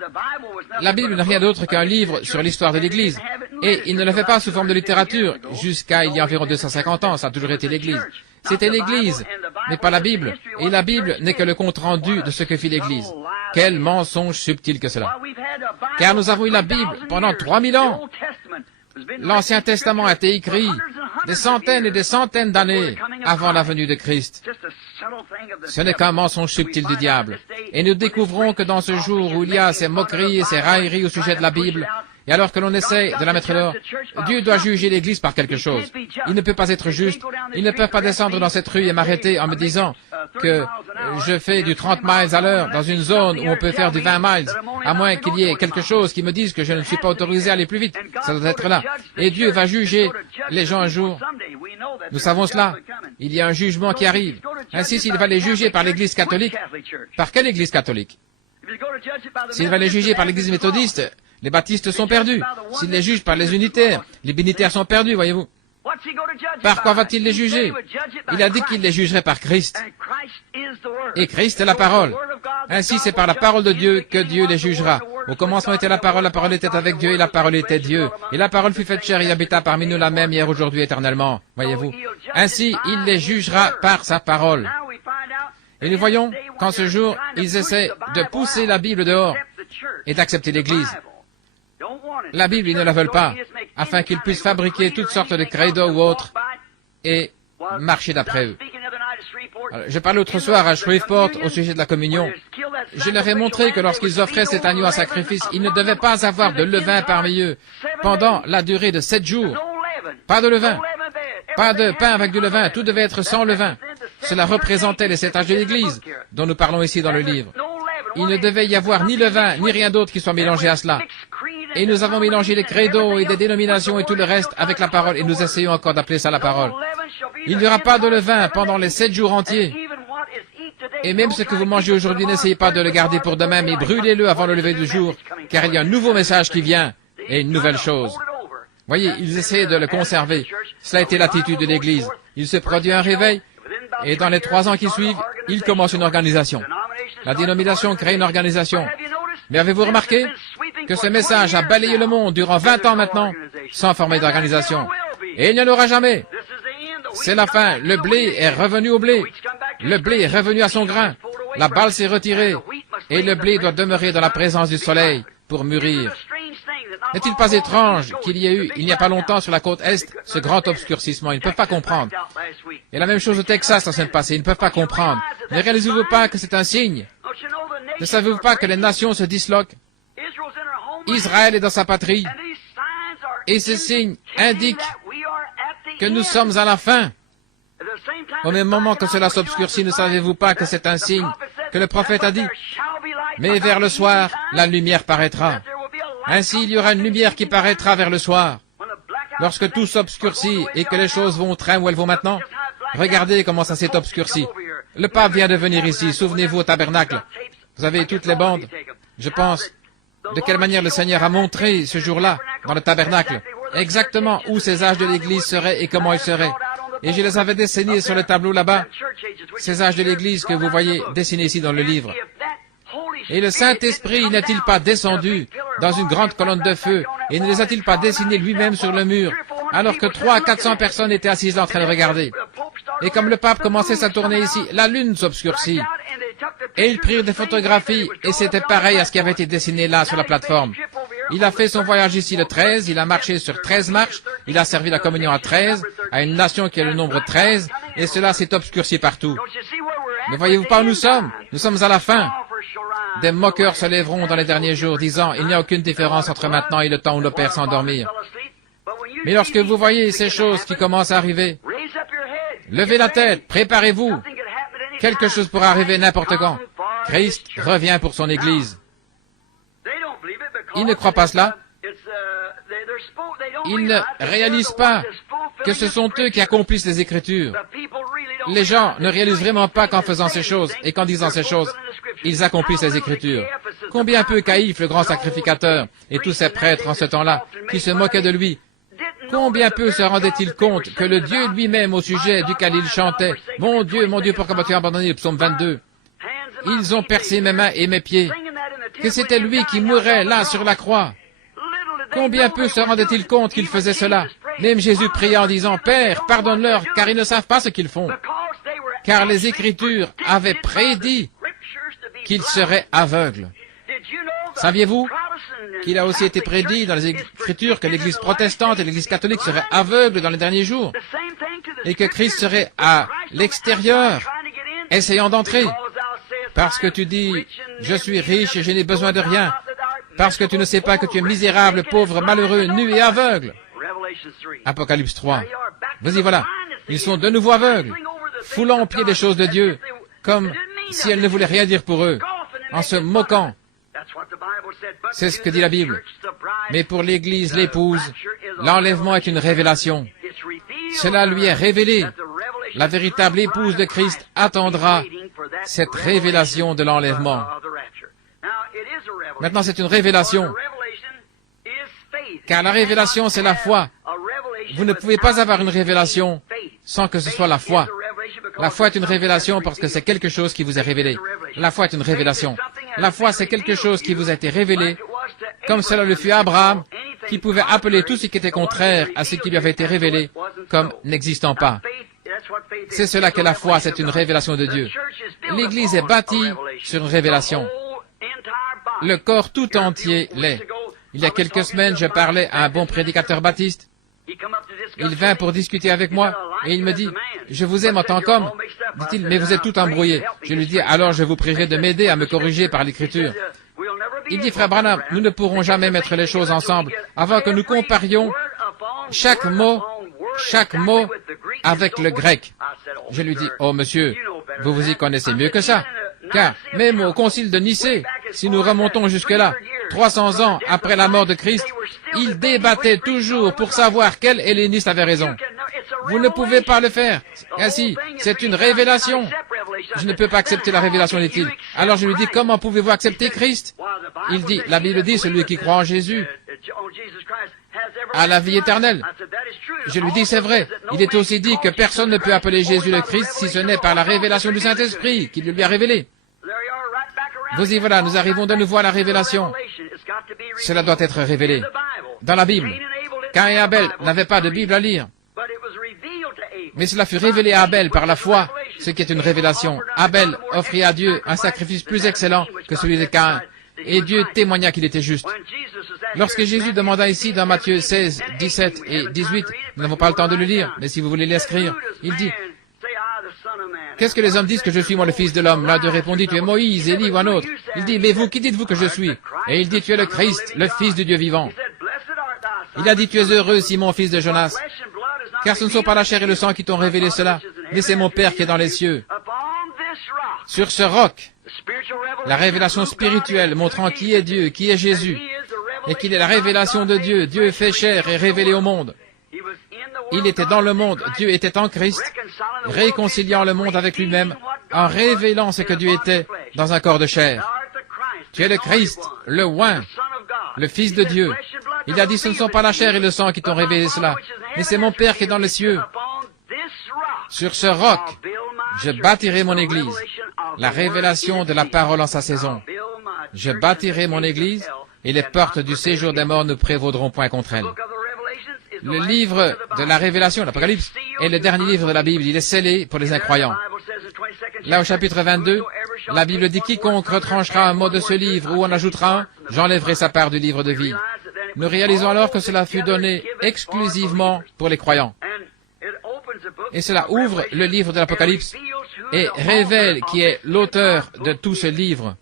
La Bible n'est rien d'autre qu'un livre sur l'histoire de l'Église. Et il ne le fait pas sous forme de littérature. Jusqu'à il y a environ 250 ans, ça a toujours été l'Église. C'était l'Église, mais pas la Bible. Et la Bible n'est que le compte-rendu de ce que fit l'Église. Quel mensonge subtil que cela. Car nous avons eu la Bible pendant 3000 ans. L'Ancien Testament a été écrit des centaines et des centaines d'années avant la venue de Christ. Ce n'est qu'un mensonge subtil du diable. Et nous découvrons que dans ce jour où il y a ces moqueries et ces railleries au sujet de la Bible, et alors que l'on essaie de la mettre dehors, Dieu doit juger l'Église par quelque chose. Il ne peut pas être juste. Ils ne peuvent pas descendre dans cette rue et m'arrêter en me disant que je fais du 30 miles à l'heure dans une zone où on peut faire du 20 miles, à moins qu'il y ait quelque chose qui me dise que je ne suis pas autorisé à aller plus vite. Ça doit être là. Et Dieu va juger les gens un jour. Nous savons cela. Il y a un jugement qui arrive. Ainsi, s'il va les juger par l'Église catholique, par quelle Église catholique? S'il va les juger par l'Église méthodiste, les baptistes sont perdus. S'il les juge par les unitaires, les bénitaires sont perdus, voyez-vous. Par quoi va-t-il les juger? Il a dit qu'il les jugerait par Christ. Et Christ est la parole. Ainsi, c'est par la parole de Dieu que Dieu les jugera. Au commencement était la parole était avec Dieu, et la parole était Dieu. Et la parole fut faite chair et habita parmi nous la même hier, aujourd'hui, éternellement. Voyez-vous. Ainsi, il les jugera par sa parole. Et nous voyons qu'en ce jour, ils essaient de pousser la Bible dehors et d'accepter l'Église. La Bible, ils ne la veulent pas, afin qu'ils puissent fabriquer toutes sortes de credos ou autres et marcher d'après eux. Alors, je parlais l'autre soir à Shreveport au sujet de la communion. Je leur ai montré que lorsqu'ils offraient cet agneau en sacrifice, ils ne devaient pas avoir de levain parmi eux pendant la durée de 7 jours. Pas de levain, pas de pain avec du levain, tout devait être sans levain. Cela représentait les 7 âges de l'Église, dont nous parlons ici dans le livre. Il ne devait y avoir ni levain, ni rien d'autre qui soit mélangé à cela. Et nous avons mélangé les credos et des dénominations et tout le reste avec la parole, et nous essayons encore d'appeler ça la parole. Il n'y aura pas de levain pendant les 7 jours entiers. Et même ce que vous mangez aujourd'hui, n'essayez pas de le garder pour demain, mais brûlez-le avant le lever du jour, car il y a un nouveau message qui vient, et une nouvelle chose. Voyez, ils essaient de le conserver. Cela a été l'attitude de l'Église. Il se produit un réveil, et dans les 3 ans qui suivent, il commence une organisation. La dénomination crée une organisation. Mais avez-vous remarqué que ce message a balayé le monde durant 20 ans maintenant, sans former d'organisation? Et il n'y en aura jamais. C'est la fin. Le blé est revenu au blé. Le blé est revenu à son grain. La balle s'est retirée. Et le blé doit demeurer dans la présence du soleil pour mûrir. N'est-il pas étrange qu'il y ait eu, il n'y a pas longtemps, sur la côte Est, ce grand obscurcissement? Ils ne peuvent pas comprendre. Et la même chose au Texas la semaine passée. Ils ne peuvent pas comprendre. Ne réalisez-vous pas que c'est un signe? Ne savez-vous pas que les nations se disloquent? Israël est dans sa patrie. Et ces signes indiquent que nous sommes à la fin. Au même moment que cela s'obscurcit, ne savez-vous pas que c'est un signe que le prophète a dit? Mais vers le soir, la lumière paraîtra. Ainsi, il y aura une lumière qui paraîtra vers le soir. Lorsque tout s'obscurcit et que les choses vont au train où elles vont maintenant, regardez comment ça s'est obscurci. Le pape vient de venir ici, souvenez-vous au tabernacle. Vous avez toutes les bandes. Je pense de quelle manière le Seigneur a montré ce jour-là, dans le tabernacle, exactement où ces âges de l'Église seraient et comment ils seraient. Et je les avais dessinés sur le tableau là-bas, ces âges de l'Église que vous voyez dessinés ici dans le livre. Et le Saint-Esprit n'est-il pas descendu dans une grande colonne de feu et ne les a-t-il pas dessinés lui-même sur le mur, alors que 300 à 400 personnes étaient assises en train de regarder? Et comme le pape commençait sa tournée ici, la lune s'obscurcit. Et ils prirent des photographies, et c'était pareil à ce qui avait été dessiné là sur la plateforme. Il a fait son voyage ici le 13, il a marché sur 13 marches, il a servi la communion à 13, à une nation qui a le nombre 13, et cela s'est obscurci partout. Ne voyez-vous pas où nous sommes? Nous sommes à la fin. Des moqueurs se lèveront dans les derniers jours, disant, il n'y a aucune différence entre maintenant et le temps où le Père s'endormir. Mais lorsque vous voyez ces choses qui commencent à arriver, levez la tête, préparez-vous. Quelque chose pourra arriver n'importe quand. Christ revient pour son Église. Ils ne croient pas cela. Ils ne réalisent pas que ce sont eux qui accomplissent les Écritures. Les gens ne réalisent vraiment pas qu'en faisant ces choses et qu'en disant ces choses, ils accomplissent les Écritures. Combien peu Caïphe, le grand sacrificateur, et tous ces prêtres en ce temps-là, qui se moquaient de lui, combien peu se rendaient-ils compte que le Dieu lui-même au sujet duquel il chantait, « Mon Dieu, pourquoi m'as-tu abandonné » le psaume 22. Ils ont percé mes mains et mes pieds, que c'était lui qui mourait là sur la croix. Combien peu se rendaient-ils compte qu'il faisait cela? Même Jésus pria en disant, « Père, pardonne-leur, car ils ne savent pas ce qu'ils font. » Car les Écritures avaient prédit qu'il serait aveugle. Saviez-vous qu'il a aussi été prédit dans les Écritures que l'Église protestante et l'Église catholique seraient aveugles dans les derniers jours et que Christ serait à l'extérieur, essayant d'entrer? Parce que tu dis, je suis riche et je n'ai besoin de rien. Parce que tu ne sais pas que tu es misérable, pauvre, malheureux, nu et aveugle. Apocalypse 3. Vous y voilà. Ils sont de nouveau aveugles, foulant au pied des choses de Dieu, comme si elles ne voulaient rien dire pour eux, en se moquant. C'est ce que dit la Bible. Mais pour l'Église, l'épouse, l'enlèvement est une révélation. Cela lui est révélé. La véritable épouse de Christ attendra cette révélation de l'enlèvement. Maintenant, c'est une révélation. Car la révélation, c'est la foi. Vous ne pouvez pas avoir une révélation sans que ce soit la foi. La foi est une révélation parce que c'est quelque chose qui vous est révélé. La foi est une révélation. La foi, c'est quelque chose qui vous a été révélé, comme cela le fut à Abraham, qui pouvait appeler tout ce qui était contraire à ce qui lui avait été révélé comme n'existant pas. C'est cela que la foi, c'est une révélation de Dieu. L'Église est bâtie sur une révélation. Le corps tout entier l'est. Il y a quelques semaines, je parlais à un bon prédicateur baptiste. Il vint pour discuter avec moi et il me dit, « Je vous aime en tant qu'homme. » Dit-il, « Mais vous êtes tout embrouillé. » Je lui dis, « Alors je vous prierai de m'aider à me corriger par l'Écriture. » Il dit, « Frère Branham, nous ne pourrons jamais mettre les choses ensemble avant que nous comparions chaque mot avec le grec. » Je lui dis, « Oh monsieur, vous vous y connaissez mieux que ça. Car même au concile de Nicée, si nous remontons jusque-là, 300 ans après la mort de Christ, ils débattaient toujours pour savoir quel helléniste avait raison. Vous ne pouvez pas le faire. Ainsi, c'est une révélation. Je ne peux pas accepter la révélation, dit-il. Alors je lui dis, comment pouvez-vous accepter Christ? Il dit, la Bible dit, celui qui croit en Jésus a la vie éternelle. Je lui dis, c'est vrai. Il est aussi dit que personne ne peut appeler Jésus le Christ si ce n'est par la révélation du Saint-Esprit qui lui a révélé. Vous y voilà, nous arrivons de nouveau à la révélation. Cela doit être révélé dans la Bible. Caïn et Abel n'avaient pas de Bible à lire. Mais cela fut révélé à Abel par la foi, ce qui est une révélation. Abel offrit à Dieu un sacrifice plus excellent que celui de Caïn. Et Dieu témoigna qu'il était juste. Lorsque Jésus demanda ici dans Matthieu 16, 17 et 18, nous n'avons pas le temps de le lire, mais si vous voulez l'inscrire, il dit, « Qu'est-ce que les hommes disent que je suis, moi, le Fils de l'homme ?» L'un d'eux répondit, « Tu es Moïse, Élie ou un autre. » Il dit, « Mais vous, qui dites-vous que je suis ?» Et il dit, « Tu es le Christ, le Fils du Dieu vivant. » Il a dit, « Tu es heureux, Simon, fils de Jonas, car ce ne sont pas la chair et le sang qui t'ont révélé cela, mais c'est mon Père qui est dans les cieux. » Sur ce roc, la révélation spirituelle montrant qui est Dieu, qui est Jésus, et qu'il est la révélation de Dieu, Dieu fait chair et révélé au monde. Il était dans le monde, Dieu était en Christ, réconciliant le monde avec lui-même, en révélant ce que Dieu était dans un corps de chair. Tu es le Christ, le oint, le Fils de Dieu. Il a dit, ce ne sont pas la chair et le sang qui t'ont révélé cela, mais c'est mon Père qui est dans les cieux. Sur ce roc, je bâtirai mon Église, la révélation de la parole en sa saison. Je bâtirai mon Église, et les portes du séjour des morts ne prévaudront point contre elle. Le livre de la Révélation, l'Apocalypse, est le dernier livre de la Bible. Il est scellé pour les incroyants. Là, au chapitre 22, la Bible dit « Quiconque retranchera un mot de ce livre ou en ajoutera un, j'enlèverai sa part du livre de vie. » Nous réalisons alors que cela fut donné exclusivement pour les croyants. Et cela ouvre le livre de l'Apocalypse et révèle qui est l'auteur de tout ce livre.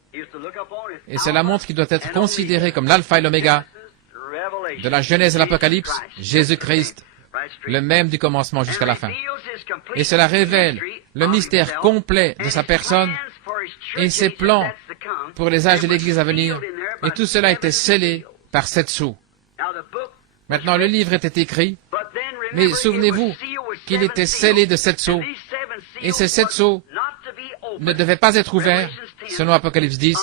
Et cela montre qu'il doit être considéré comme l'alpha et l'oméga de la Genèse et l'Apocalypse, Jésus-Christ, le même du commencement jusqu'à la fin. Et cela révèle le mystère complet de sa personne et ses plans pour les âges de l'Église à venir. Et tout cela était scellé par 7 sceaux. Maintenant, le livre était écrit, mais souvenez-vous qu'il était scellé de 7 sceaux. Et ces 7 sceaux ne devaient pas être ouverts, selon Apocalypse 10,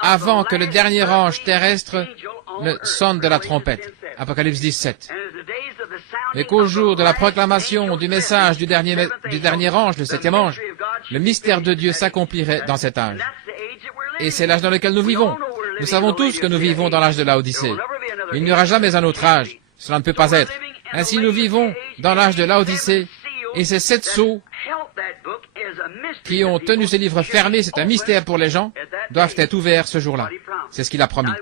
avant que le dernier ange terrestre ne sonne de la trompette. Apocalypse 17. Et qu'au jour de la proclamation du message du dernier ange, le 7e ange, le mystère de Dieu s'accomplirait dans cet âge. Et c'est l'âge dans lequel nous vivons. Nous savons tous que nous vivons dans l'âge de Laodicée. Il n'y aura jamais un autre âge. Cela ne peut pas être. Ainsi, nous vivons dans l'âge de Laodicée, et ces 7 sceaux qui ont tenu ce livre fermé, c'est un mystère pour les gens, doivent être ouverts ce jour-là. C'est ce qu'il a promis.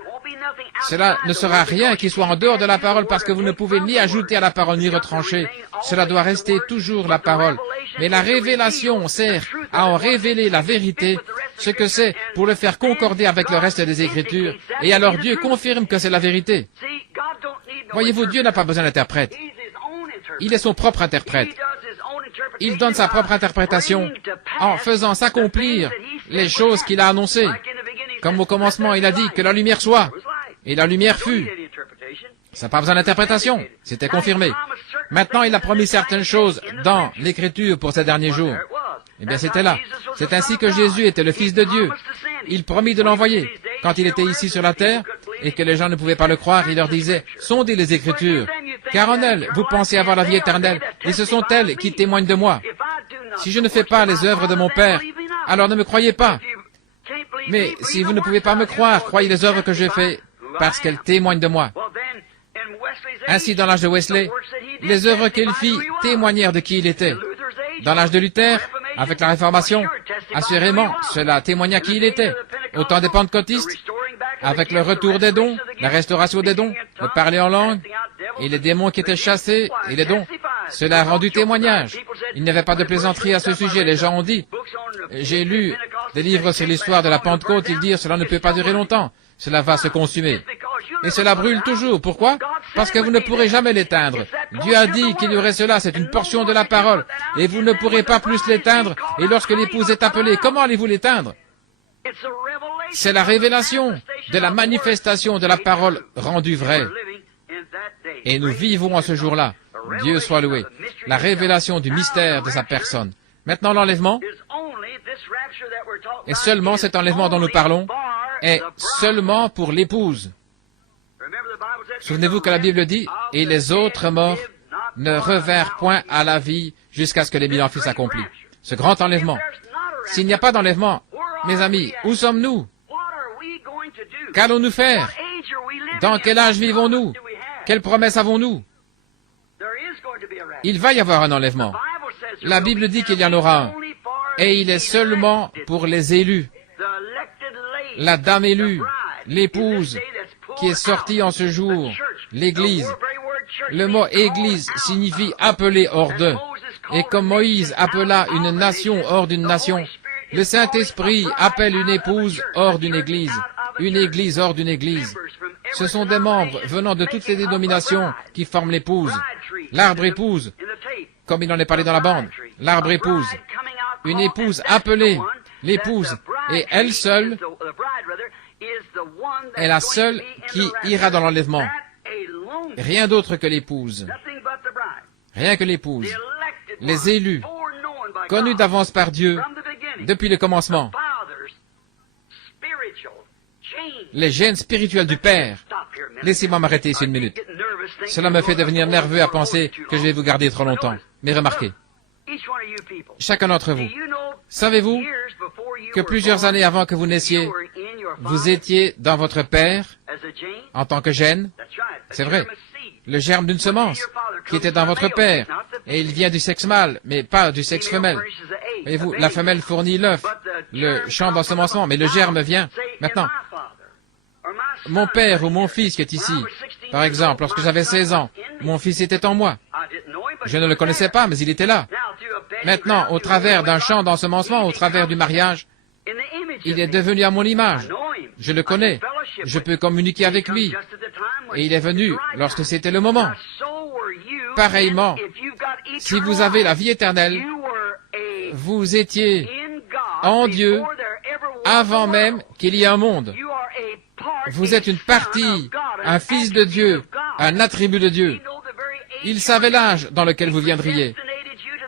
Cela ne sera rien qui soit en dehors de la parole parce que vous ne pouvez ni ajouter à la parole ni retrancher. Cela doit rester toujours la parole. Mais la révélation sert à en révéler la vérité, ce que c'est pour le faire concorder avec le reste des Écritures. Et alors Dieu confirme que c'est la vérité. Voyez-vous, Dieu n'a pas besoin d'interprète. Il est son propre interprète. Il donne sa propre interprétation en faisant s'accomplir les choses qu'il a annoncées. Comme au commencement, il a dit que la lumière soit, et la lumière fut. Ça n'a pas besoin d'interprétation, c'était confirmé. Maintenant, il a promis certaines choses dans l'Écriture pour ces derniers jours. Eh bien, c'était là. C'est ainsi que Jésus était le Fils de Dieu. Il promit de l'envoyer. Quand il était ici sur la terre, et que les gens ne pouvaient pas le croire, il leur disait, « Sondez les Écritures, car en elles, vous pensez avoir la vie éternelle, et ce sont elles qui témoignent de moi. Si je ne fais pas les œuvres de mon Père, alors ne me croyez pas. Mais si vous ne pouvez pas me croire, croyez les œuvres que je fais, parce qu'elles témoignent de moi. » Ainsi, dans l'âge de Wesley, les œuvres qu'il fit témoignèrent de qui il était. Dans l'âge de Luther, avec la Réformation, assurément, cela témoigna qui il était. Au temps des pentecôtistes, avec le retour des dons, la restauration des dons, le parler en langue, et les démons qui étaient chassés, et les dons, cela a rendu témoignage. Il n'y avait pas de plaisanterie à ce sujet. Les gens ont dit, j'ai lu des livres sur l'histoire de la Pentecôte, ils disent, cela ne peut pas durer longtemps, cela va se consumer. Et cela brûle toujours. Pourquoi? Parce que vous ne pourrez jamais l'éteindre. Dieu a dit qu'il y aurait cela, c'est une portion de la parole, et vous ne pourrez pas plus l'éteindre, et lorsque l'épouse est appelée, comment allez-vous l'éteindre? C'est la révélation de la manifestation de la parole rendue vraie. Et nous vivons à ce jour-là. Dieu soit loué. La révélation du mystère de sa personne. Maintenant, l'enlèvement, et seulement cet enlèvement dont nous parlons, est seulement pour l'épouse. Souvenez-vous que la Bible dit, « Et les autres morts ne revinrent point à la vie jusqu'à ce que les 1000 ans fussent accomplis. » Ce grand enlèvement. S'il n'y a pas d'enlèvement, mes amis, où sommes-nous? Qu'allons-nous faire? Dans quel âge vivons-nous? Quelle promesse avons-nous? Il va y avoir un enlèvement. La Bible dit qu'il y en aura un. Et il est seulement pour les élus. La dame élue, l'épouse, qui est sortie en ce jour, l'Église. Le mot Église signifie appeler hors d'eux. Et comme Moïse appela une nation hors d'une nation, le Saint-Esprit appelle une épouse hors d'une Église hors d'une Église. Ce sont des membres venant de toutes les dénominations qui forment l'épouse. L'arbre épouse, comme il en est parlé dans la bande, l'arbre épouse. Une épouse appelée, l'épouse, et elle seule est la seule qui ira dans l'enlèvement. Rien d'autre que l'épouse. Rien que l'épouse. Les élus, connus d'avance par Dieu, depuis le commencement. Les gènes spirituels du Père. Laissez-moi m'arrêter ici une minute. Cela me fait devenir nerveux à penser que je vais vous garder trop longtemps. Mais remarquez, chacun d'entre vous, savez-vous que plusieurs années avant que vous naissiez, vous étiez dans votre père en tant que gène. C'est vrai. Le germe d'une semence qui était dans votre père. Et il vient du sexe mâle, mais pas du sexe femelle. Voyez-vous, la femelle fournit l'œuf, le champ d'ensemencement, mais le germe vient. Maintenant, mon père ou mon fils qui est ici, par exemple, lorsque j'avais 16 ans, mon fils était en moi. Je ne le connaissais pas, mais il était là. Maintenant, au travers d'un champ d'ensemencement, au travers du mariage, il est devenu à mon image. Je le connais. Je peux communiquer avec lui. Et il est venu lorsque c'était le moment. Pareillement, si vous avez la vie éternelle, vous étiez en Dieu avant même qu'il y ait un monde. Vous êtes une partie, un fils de Dieu, un attribut de Dieu. Il savait l'âge dans lequel vous viendriez.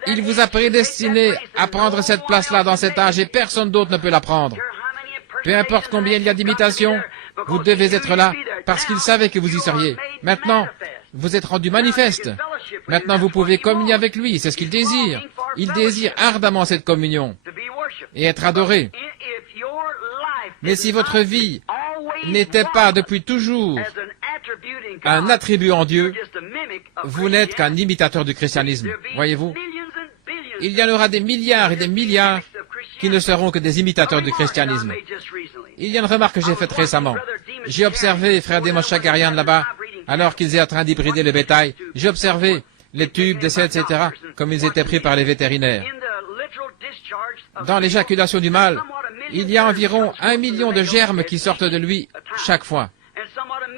Il vous a prédestiné à prendre cette place-là dans cet âge et personne d'autre ne peut la prendre. Peu importe combien il y a d'imitations, vous devez être là parce qu'il savait que vous y seriez. Maintenant, vous êtes rendu manifeste. Maintenant, vous pouvez communier avec lui. C'est ce qu'il désire. Il désire ardemment cette communion et être adoré. Mais si votre vie n'était pas depuis toujours un attribut en Dieu, vous n'êtes qu'un imitateur du christianisme. Voyez-vous? Il y en aura des milliards et des milliards qui ne seront que des imitateurs du christianisme. Il y a une remarque que j'ai faite récemment. J'ai observé frère Demos Shakarian là-bas, alors qu'ils étaient en train d'hybrider le bétail. J'ai observé les tubes, d'essai, etc., comme ils étaient pris par les vétérinaires. Dans l'éjaculation du mâle, il y a environ 1 million de germes qui sortent de lui chaque fois.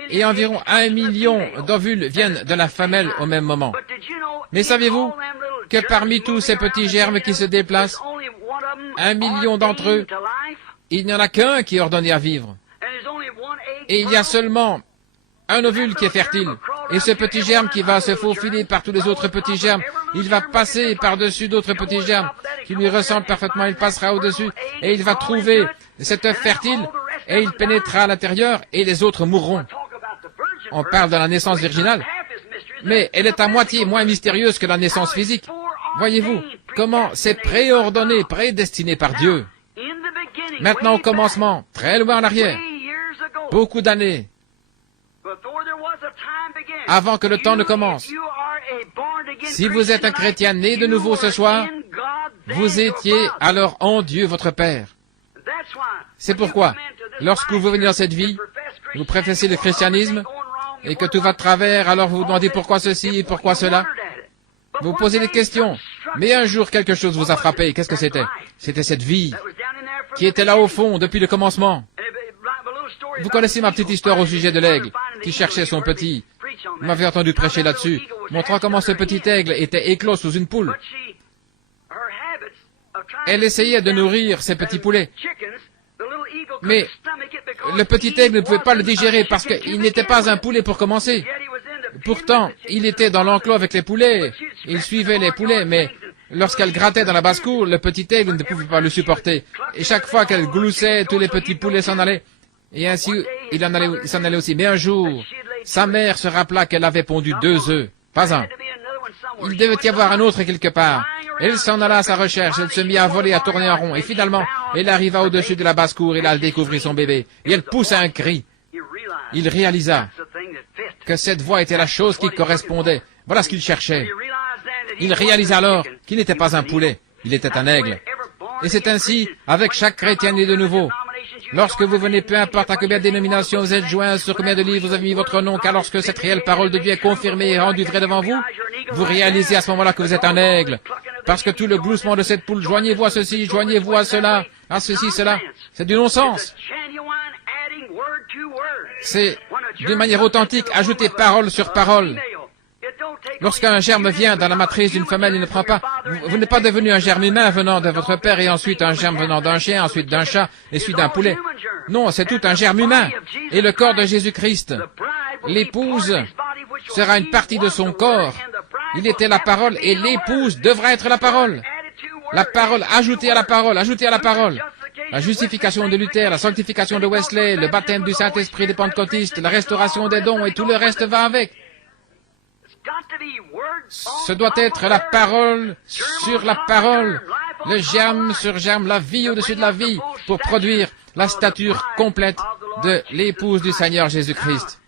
Et environ 1 million d'ovules viennent de la femelle au même moment. Mais savez-vous que parmi tous ces petits germes qui se déplacent, 1 million d'entre eux, il n'y en a qu'un qui est ordonné à vivre. Et il y a seulement un ovule qui est fertile. Et ce petit germe qui va se faufiler par tous les autres petits germes, il va passer par-dessus d'autres petits germes qui lui ressemblent parfaitement, il passera au-dessus et il va trouver cet œuf fertile et il pénétrera à l'intérieur et les autres mourront. On parle de la naissance virginale, mais elle est à moitié moins mystérieuse que la naissance physique. Voyez-vous comment c'est préordonné, prédestiné par Dieu. Maintenant au commencement, très loin en arrière, beaucoup d'années, avant que le temps ne commence. Si vous êtes un chrétien né de nouveau ce soir, vous étiez alors en Dieu votre Père. C'est pourquoi, lorsque vous venez dans cette vie, vous professez le christianisme, et que tout va de travers, alors vous vous demandez pourquoi ceci et pourquoi cela. Vous posez des questions, mais un jour quelque chose vous a frappé. Qu'est-ce que c'était? C'était cette vie qui était là au fond depuis le commencement. Vous connaissez ma petite histoire au sujet de l'aigle qui cherchait son petit. Vous m'avez entendu prêcher là-dessus, montrant comment ce petit aigle était éclos sous une poule. Elle essayait de nourrir ses petits poulets. Mais le petit aigle ne pouvait pas le digérer parce qu'il n'était pas un poulet pour commencer. Pourtant, il était dans l'enclos avec les poulets. Il suivait les poulets, mais lorsqu'elle grattait dans la basse-cour, le petit aigle ne pouvait pas le supporter. Et chaque fois qu'elle gloussait, tous les petits poulets s'en allaient. Et ainsi, il s'en allait aussi. Mais un jour, sa mère se rappela qu'elle avait pondu 2 œufs, pas un. Il devait y avoir un autre quelque part. Elle s'en alla à sa recherche, elle se mit à voler, à tourner en rond, et finalement, elle arriva au-dessus de la basse-cour, et là, elle découvrit son bébé. Et elle poussa un cri. Il réalisa que cette voix était la chose qui correspondait. Voilà ce qu'il cherchait. Il réalisa alors qu'il n'était pas un poulet, il était un aigle. Et c'est ainsi avec chaque chrétien né de nouveau. Lorsque vous venez, peu importe à combien de dénominations vous êtes joints, sur combien de livres vous avez mis votre nom, car lorsque cette réelle parole de Dieu est confirmée et rendue vraie devant vous, vous réalisez à ce moment-là que vous êtes un aigle. Parce que tout le gloussement de cette poule, joignez-vous à ceci, joignez-vous à cela, à ceci, cela, c'est du non-sens. C'est, d'une manière authentique, ajouter parole sur parole. Lorsqu'un germe vient dans la matrice d'une femelle, il ne prend pas... Vous n'êtes pas devenu un germe humain venant de votre père et ensuite un germe venant d'un chien, ensuite d'un chat, et ensuite d'un poulet. Non, c'est tout un germe humain. Et le corps de Jésus-Christ, l'épouse, sera une partie de son corps. Il était la parole et l'épouse devra être la parole. La parole ajoutée à la parole, ajoutée à la parole. La justification de Luther, la sanctification de Wesley, le baptême du Saint-Esprit des pentecôtistes, la restauration des dons et tout le reste va avec. Ce doit être la parole sur la parole, le germe sur germe, la vie au-dessus de la vie, pour produire la stature complète de l'épouse du Seigneur Jésus-Christ.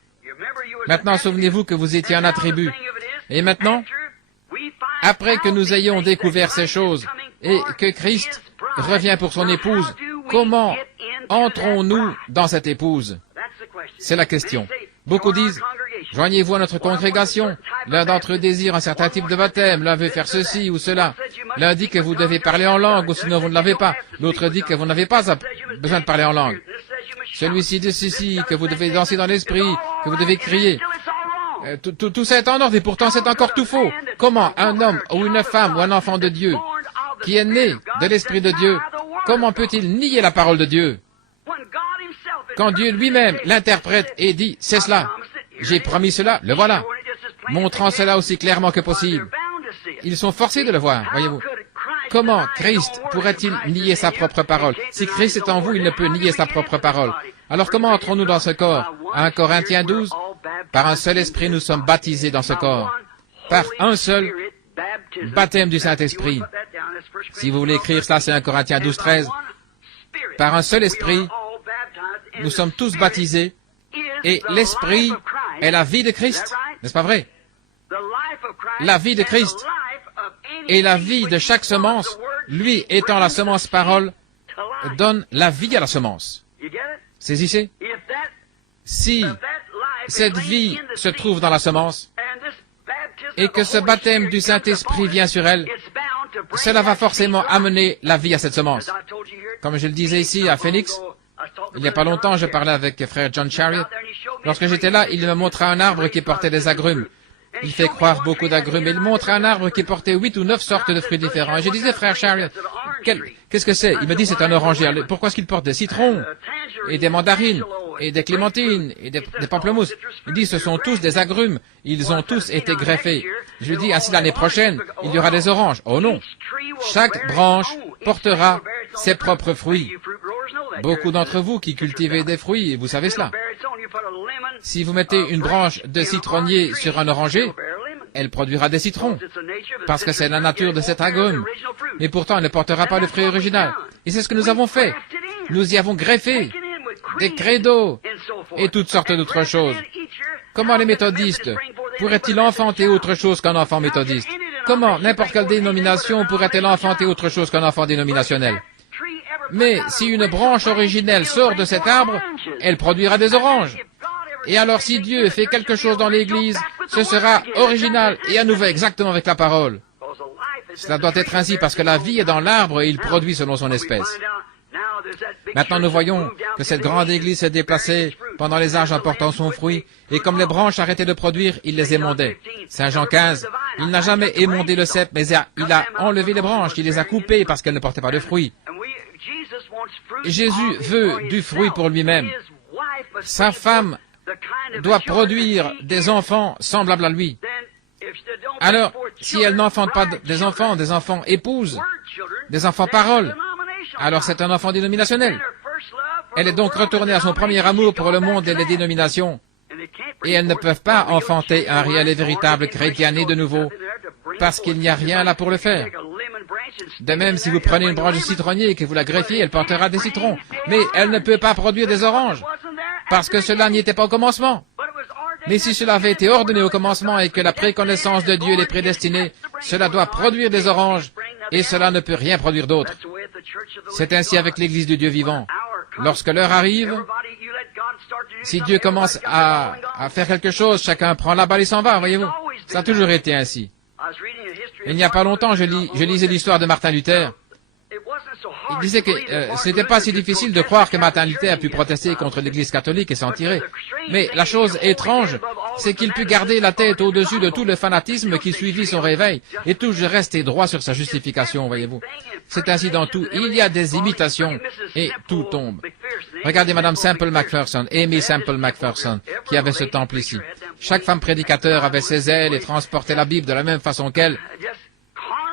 Maintenant, souvenez-vous que vous étiez un attribut. Et maintenant, après que nous ayons découvert ces choses et que Christ revient pour son épouse, comment entrons-nous dans cette épouse? C'est la question. Beaucoup disent, joignez-vous à notre congrégation. L'un d'entre eux désire un certain type de baptême. L'un veut faire ceci ou cela. L'un dit que vous devez parler en langue ou sinon vous ne l'avez pas. L'autre dit que vous n'avez pas besoin de parler en langue. Celui-ci dit ceci, que vous devez danser dans l'esprit, que vous devez crier. Tout ça est en ordre et pourtant c'est encore tout faux. Comment un homme ou une femme ou un enfant de Dieu qui est né de l'Esprit de Dieu, comment peut-il nier la parole de Dieu quand Dieu lui-même l'interprète et dit « c'est cela, j'ai promis cela, le voilà », montrant cela aussi clairement que possible. Ils sont forcés de le voir, voyez-vous. Comment Christ pourrait-il nier sa propre parole? Si Christ est en vous, il ne peut nier sa propre parole. Alors comment entrons-nous dans ce corps? 1 Corinthiens 12, par un seul esprit nous sommes baptisés dans ce corps. Par un seul baptême du Saint-Esprit. Si vous voulez écrire cela, c'est 1 Corinthiens 12, 13. Par un seul esprit, nous sommes tous baptisés, et l'esprit est la vie de Christ. N'est-ce pas vrai? La vie de Christ et la vie de chaque semence, lui étant la semence parole, donne la vie à la semence. Saisissez? Si cette vie se trouve dans la semence, et que ce baptême du Saint-Esprit vient sur elle, cela va forcément amener la vie à cette semence. Comme je le disais ici à Phoenix, il n'y a pas longtemps, je parlais avec frère John Chariot. Lorsque j'étais là, il me montrait un arbre qui portait des agrumes. Il fait croire beaucoup d'agrumes. Il montre un arbre qui portait 8 ou 9 sortes de fruits différents. Et je disais, frère Chariot, qu'est-ce que c'est? Il me dit, c'est un oranger. Pourquoi est-ce qu'il porte des citrons, et des mandarines, et des clémentines, et des pamplemousses? Il dit, ce sont tous des agrumes. Ils ont tous été greffés. Je lui dis, ainsi l'année prochaine, il y aura des oranges. Oh non! Chaque branche portera ses propres fruits. Beaucoup d'entre vous qui cultivez des fruits, vous savez cela. Si vous mettez une branche de citronnier sur un oranger, elle produira des citrons, parce que c'est la nature de cet agrume. Mais pourtant, elle ne portera pas le fruit original. Et c'est ce que nous avons fait. Nous y avons greffé des credos et toutes sortes d'autres choses. Comment les méthodistes pourraient-ils enfanter autre chose qu'un enfant méthodiste? Comment n'importe quelle dénomination pourrait-elle enfanter autre chose qu'un enfant dénominationnel? Mais si une branche originelle sort de cet arbre, elle produira des oranges. Et alors si Dieu fait quelque chose dans l'Église, ce sera original et à nouveau exactement avec la parole. Cela doit être ainsi parce que la vie est dans l'arbre et il produit selon son espèce. Maintenant nous voyons que cette grande Église s'est déplacée pendant les âges en portant son fruit, et comme les branches arrêtaient de produire, il les émondait. Saint Jean 15, il n'a jamais émondé le cep, mais il a enlevé les branches, il les a coupées parce qu'elles ne portaient pas de fruit. Jésus veut du fruit pour lui-même. Sa femme doit produire des enfants semblables à lui. Alors, si elle n'enfante pas des enfants épouses, des enfants paroles, alors c'est un enfant dénominationnel. Elle est donc retournée à son premier amour pour le monde et les dénominations. Et elles ne peuvent pas enfanter un réel et véritable chrétien né de nouveau, parce qu'il n'y a rien là pour le faire. De même, si vous prenez une branche de citronnier et que vous la greffiez, elle portera des citrons. Mais elle ne peut pas produire des oranges, parce que cela n'y était pas au commencement. Mais si cela avait été ordonné au commencement et que la préconnaissance de Dieu les prédestinait, cela doit produire des oranges, et cela ne peut rien produire d'autre. C'est ainsi avec l'Église du Dieu vivant. Lorsque l'heure arrive, si Dieu commence à faire quelque chose, chacun prend la balle et s'en va, voyez-vous. Ça a toujours été ainsi. Il n'y a pas longtemps, je lisais l'histoire de Martin Luther. Il disait que ce n'était pas si difficile de croire que Martin Luther a pu protester contre l'Église catholique et s'en tirer. Mais la chose étrange, c'est qu'il put garder la tête au-dessus de tout le fanatisme qui suivit son réveil et toujours rester droit sur sa justification, voyez-vous. C'est ainsi dans tout. Il y a des imitations et tout tombe. Regardez Madame Semple McPherson, Amy Semple McPherson, qui avait ce temple ici. Chaque femme prédicateur avait ses ailes et transportait la Bible de la même façon qu'elle.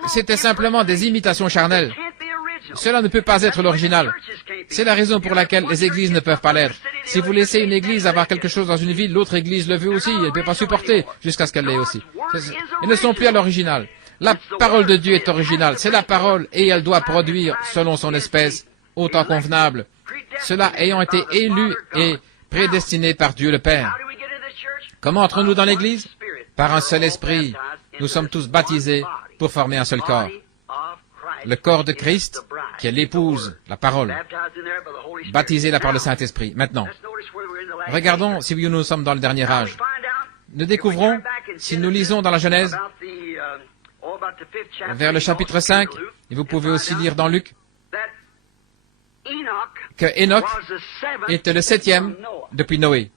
C'était simplement des imitations charnelles. Cela ne peut pas être l'original. C'est la raison pour laquelle les églises ne peuvent pas l'être. Si vous laissez une église avoir quelque chose dans une ville, l'autre église le veut aussi, elle ne peut pas supporter jusqu'à ce qu'elle l'ait aussi. Elles ne sont plus à l'original. La parole de Dieu est originale. C'est la parole et elle doit produire selon son espèce, au temps convenable. Cela ayant été élu et prédestiné par Dieu le Père. Comment entrons-nous dans l'Église? Par un seul esprit. Nous sommes tous baptisés pour former un seul corps. Le corps de Christ, qui est l'épouse, la parole, baptisé là par le Saint-Esprit. Maintenant, regardons si oui ou non nous sommes dans le dernier âge. Nous découvrons, si nous lisons dans la Genèse, vers le chapitre 5, et vous pouvez aussi lire dans Luc, que Enoch était le 7e depuis Noé.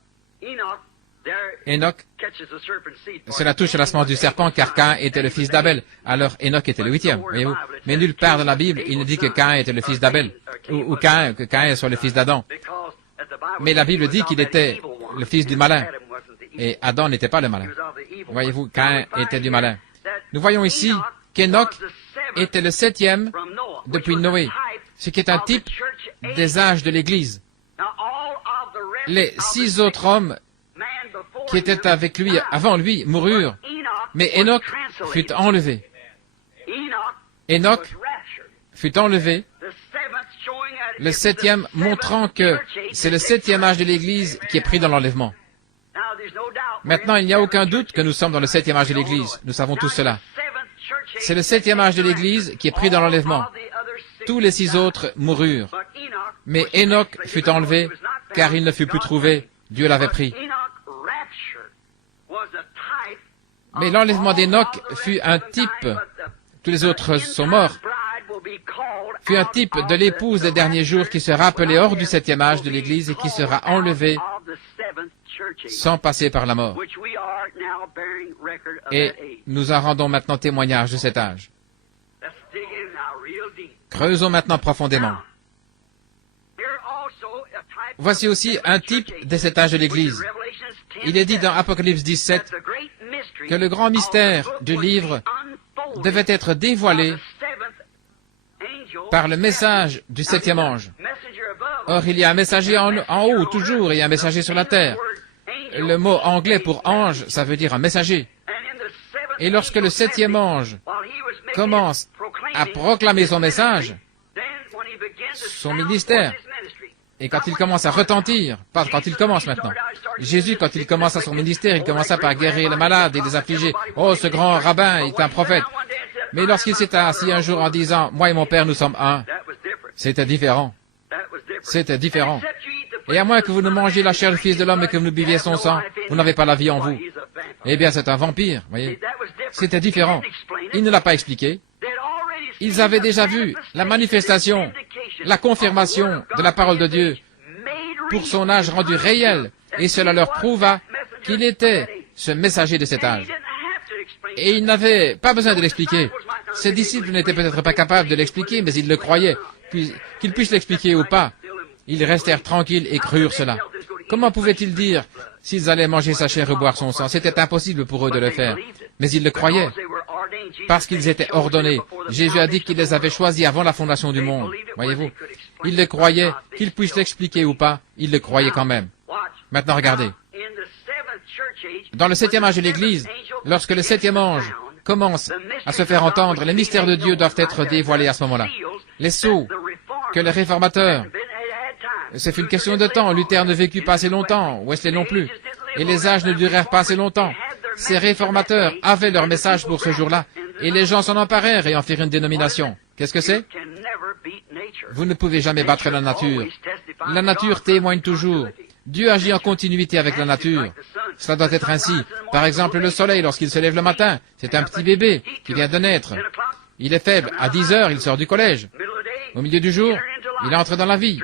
Enoch, cela touche à la semence du serpent, car Caïn était le fils d'Abel. Alors Enoch était le 8e, voyez-vous. Mais nulle part dans la Bible, il ne dit que Caïn était le fils d'Abel, ou que Caïn soit le fils d'Adam. Mais la Bible dit qu'il était le fils du malin, et Adam n'était pas le malin. Voyez-vous, Caïn était du malin. Nous voyons ici qu'Enoch était le 7e depuis Noé, ce qui est un type des âges de l'Église. Les 6 autres hommes qui étaient avec lui avant lui moururent, mais Enoch fut enlevé. Enoch fut enlevé, le 7e montrant que c'est le 7e âge de l'Église qui est pris dans l'enlèvement. Maintenant, il n'y a aucun doute que nous sommes dans le 7e âge de l'Église. Nous savons tous cela. C'est le 7e âge de l'Église qui est pris dans l'enlèvement. Tous les 6 autres moururent. Mais Enoch fut enlevé, car il ne fut plus trouvé. Dieu l'avait pris. Mais l'enlèvement d'Enoch fut un type, tous les autres sont morts, fut un type de l'épouse des derniers jours qui sera appelée hors du 7e âge de l'Église et qui sera enlevée sans passer par la mort. Et nous en rendons maintenant témoignage de cet âge. Creusons maintenant profondément. Voici aussi un type de cet âge de l'Église. Il est dit dans Apocalypse 17 que le grand mystère du livre devait être dévoilé par le message du 7e ange. Or, il y a un messager en haut, toujours, et un messager sur la terre. Le mot anglais pour ange, ça veut dire un messager. Et lorsque le 7e ange commence à proclamer son message, son ministère, et quand il commence à retentir, pas quand il commence maintenant. Jésus, quand il commence à son ministère, il commença par guérir les malades et les affligés. Oh, ce grand rabbin est un prophète. Mais lorsqu'il s'est assis un jour en disant, moi et mon Père, nous sommes un, c'était différent. C'était différent. Et à moins que vous ne mangiez la chair du Fils de l'homme et que vous ne buviez son sang, vous n'avez pas la vie en vous. Eh bien, c'est un vampire, voyez. C'était différent. Il ne l'a pas expliqué. Ils avaient déjà vu la manifestation, la confirmation de la parole de Dieu pour son âge rendu réel, et cela leur prouva qu'il était ce messager de cet âge. Et ils n'avaient pas besoin de l'expliquer. Ses disciples n'étaient peut-être pas capables de l'expliquer, mais ils le croyaient. Puis, qu'ils puissent l'expliquer ou pas, ils restèrent tranquilles et crurent cela. Comment pouvaient-ils dire s'ils allaient manger sa chair ou boire son sang? C'était impossible pour eux de le faire. Mais ils le croyaient, parce qu'ils étaient ordonnés. Jésus a dit qu'il les avait choisis avant la fondation du monde. Voyez-vous? Ils le croyaient, qu'ils puissent l'expliquer ou pas, ils le croyaient quand même. Maintenant, regardez. Dans le 7e âge de l'Église, lorsque le 7e ange commence à se faire entendre, les mystères de Dieu doivent être dévoilés à ce moment-là. Les sceaux que les réformateurs, c'est une question de temps, Luther ne vécut pas assez longtemps, Wesley non plus, et les âges ne durèrent pas assez longtemps. Ces réformateurs avaient leur message pour ce jour-là, et les gens s'en emparèrent et en firent une dénomination. Qu'est-ce que c'est? Vous ne pouvez jamais battre la nature. La nature témoigne toujours. Dieu agit en continuité avec la nature. Cela doit être ainsi. Par exemple, le soleil, lorsqu'il se lève le matin, c'est un petit bébé qui vient de naître. Il est faible. À 10 heures, il sort du collège. Au milieu du jour, il entre dans la vie.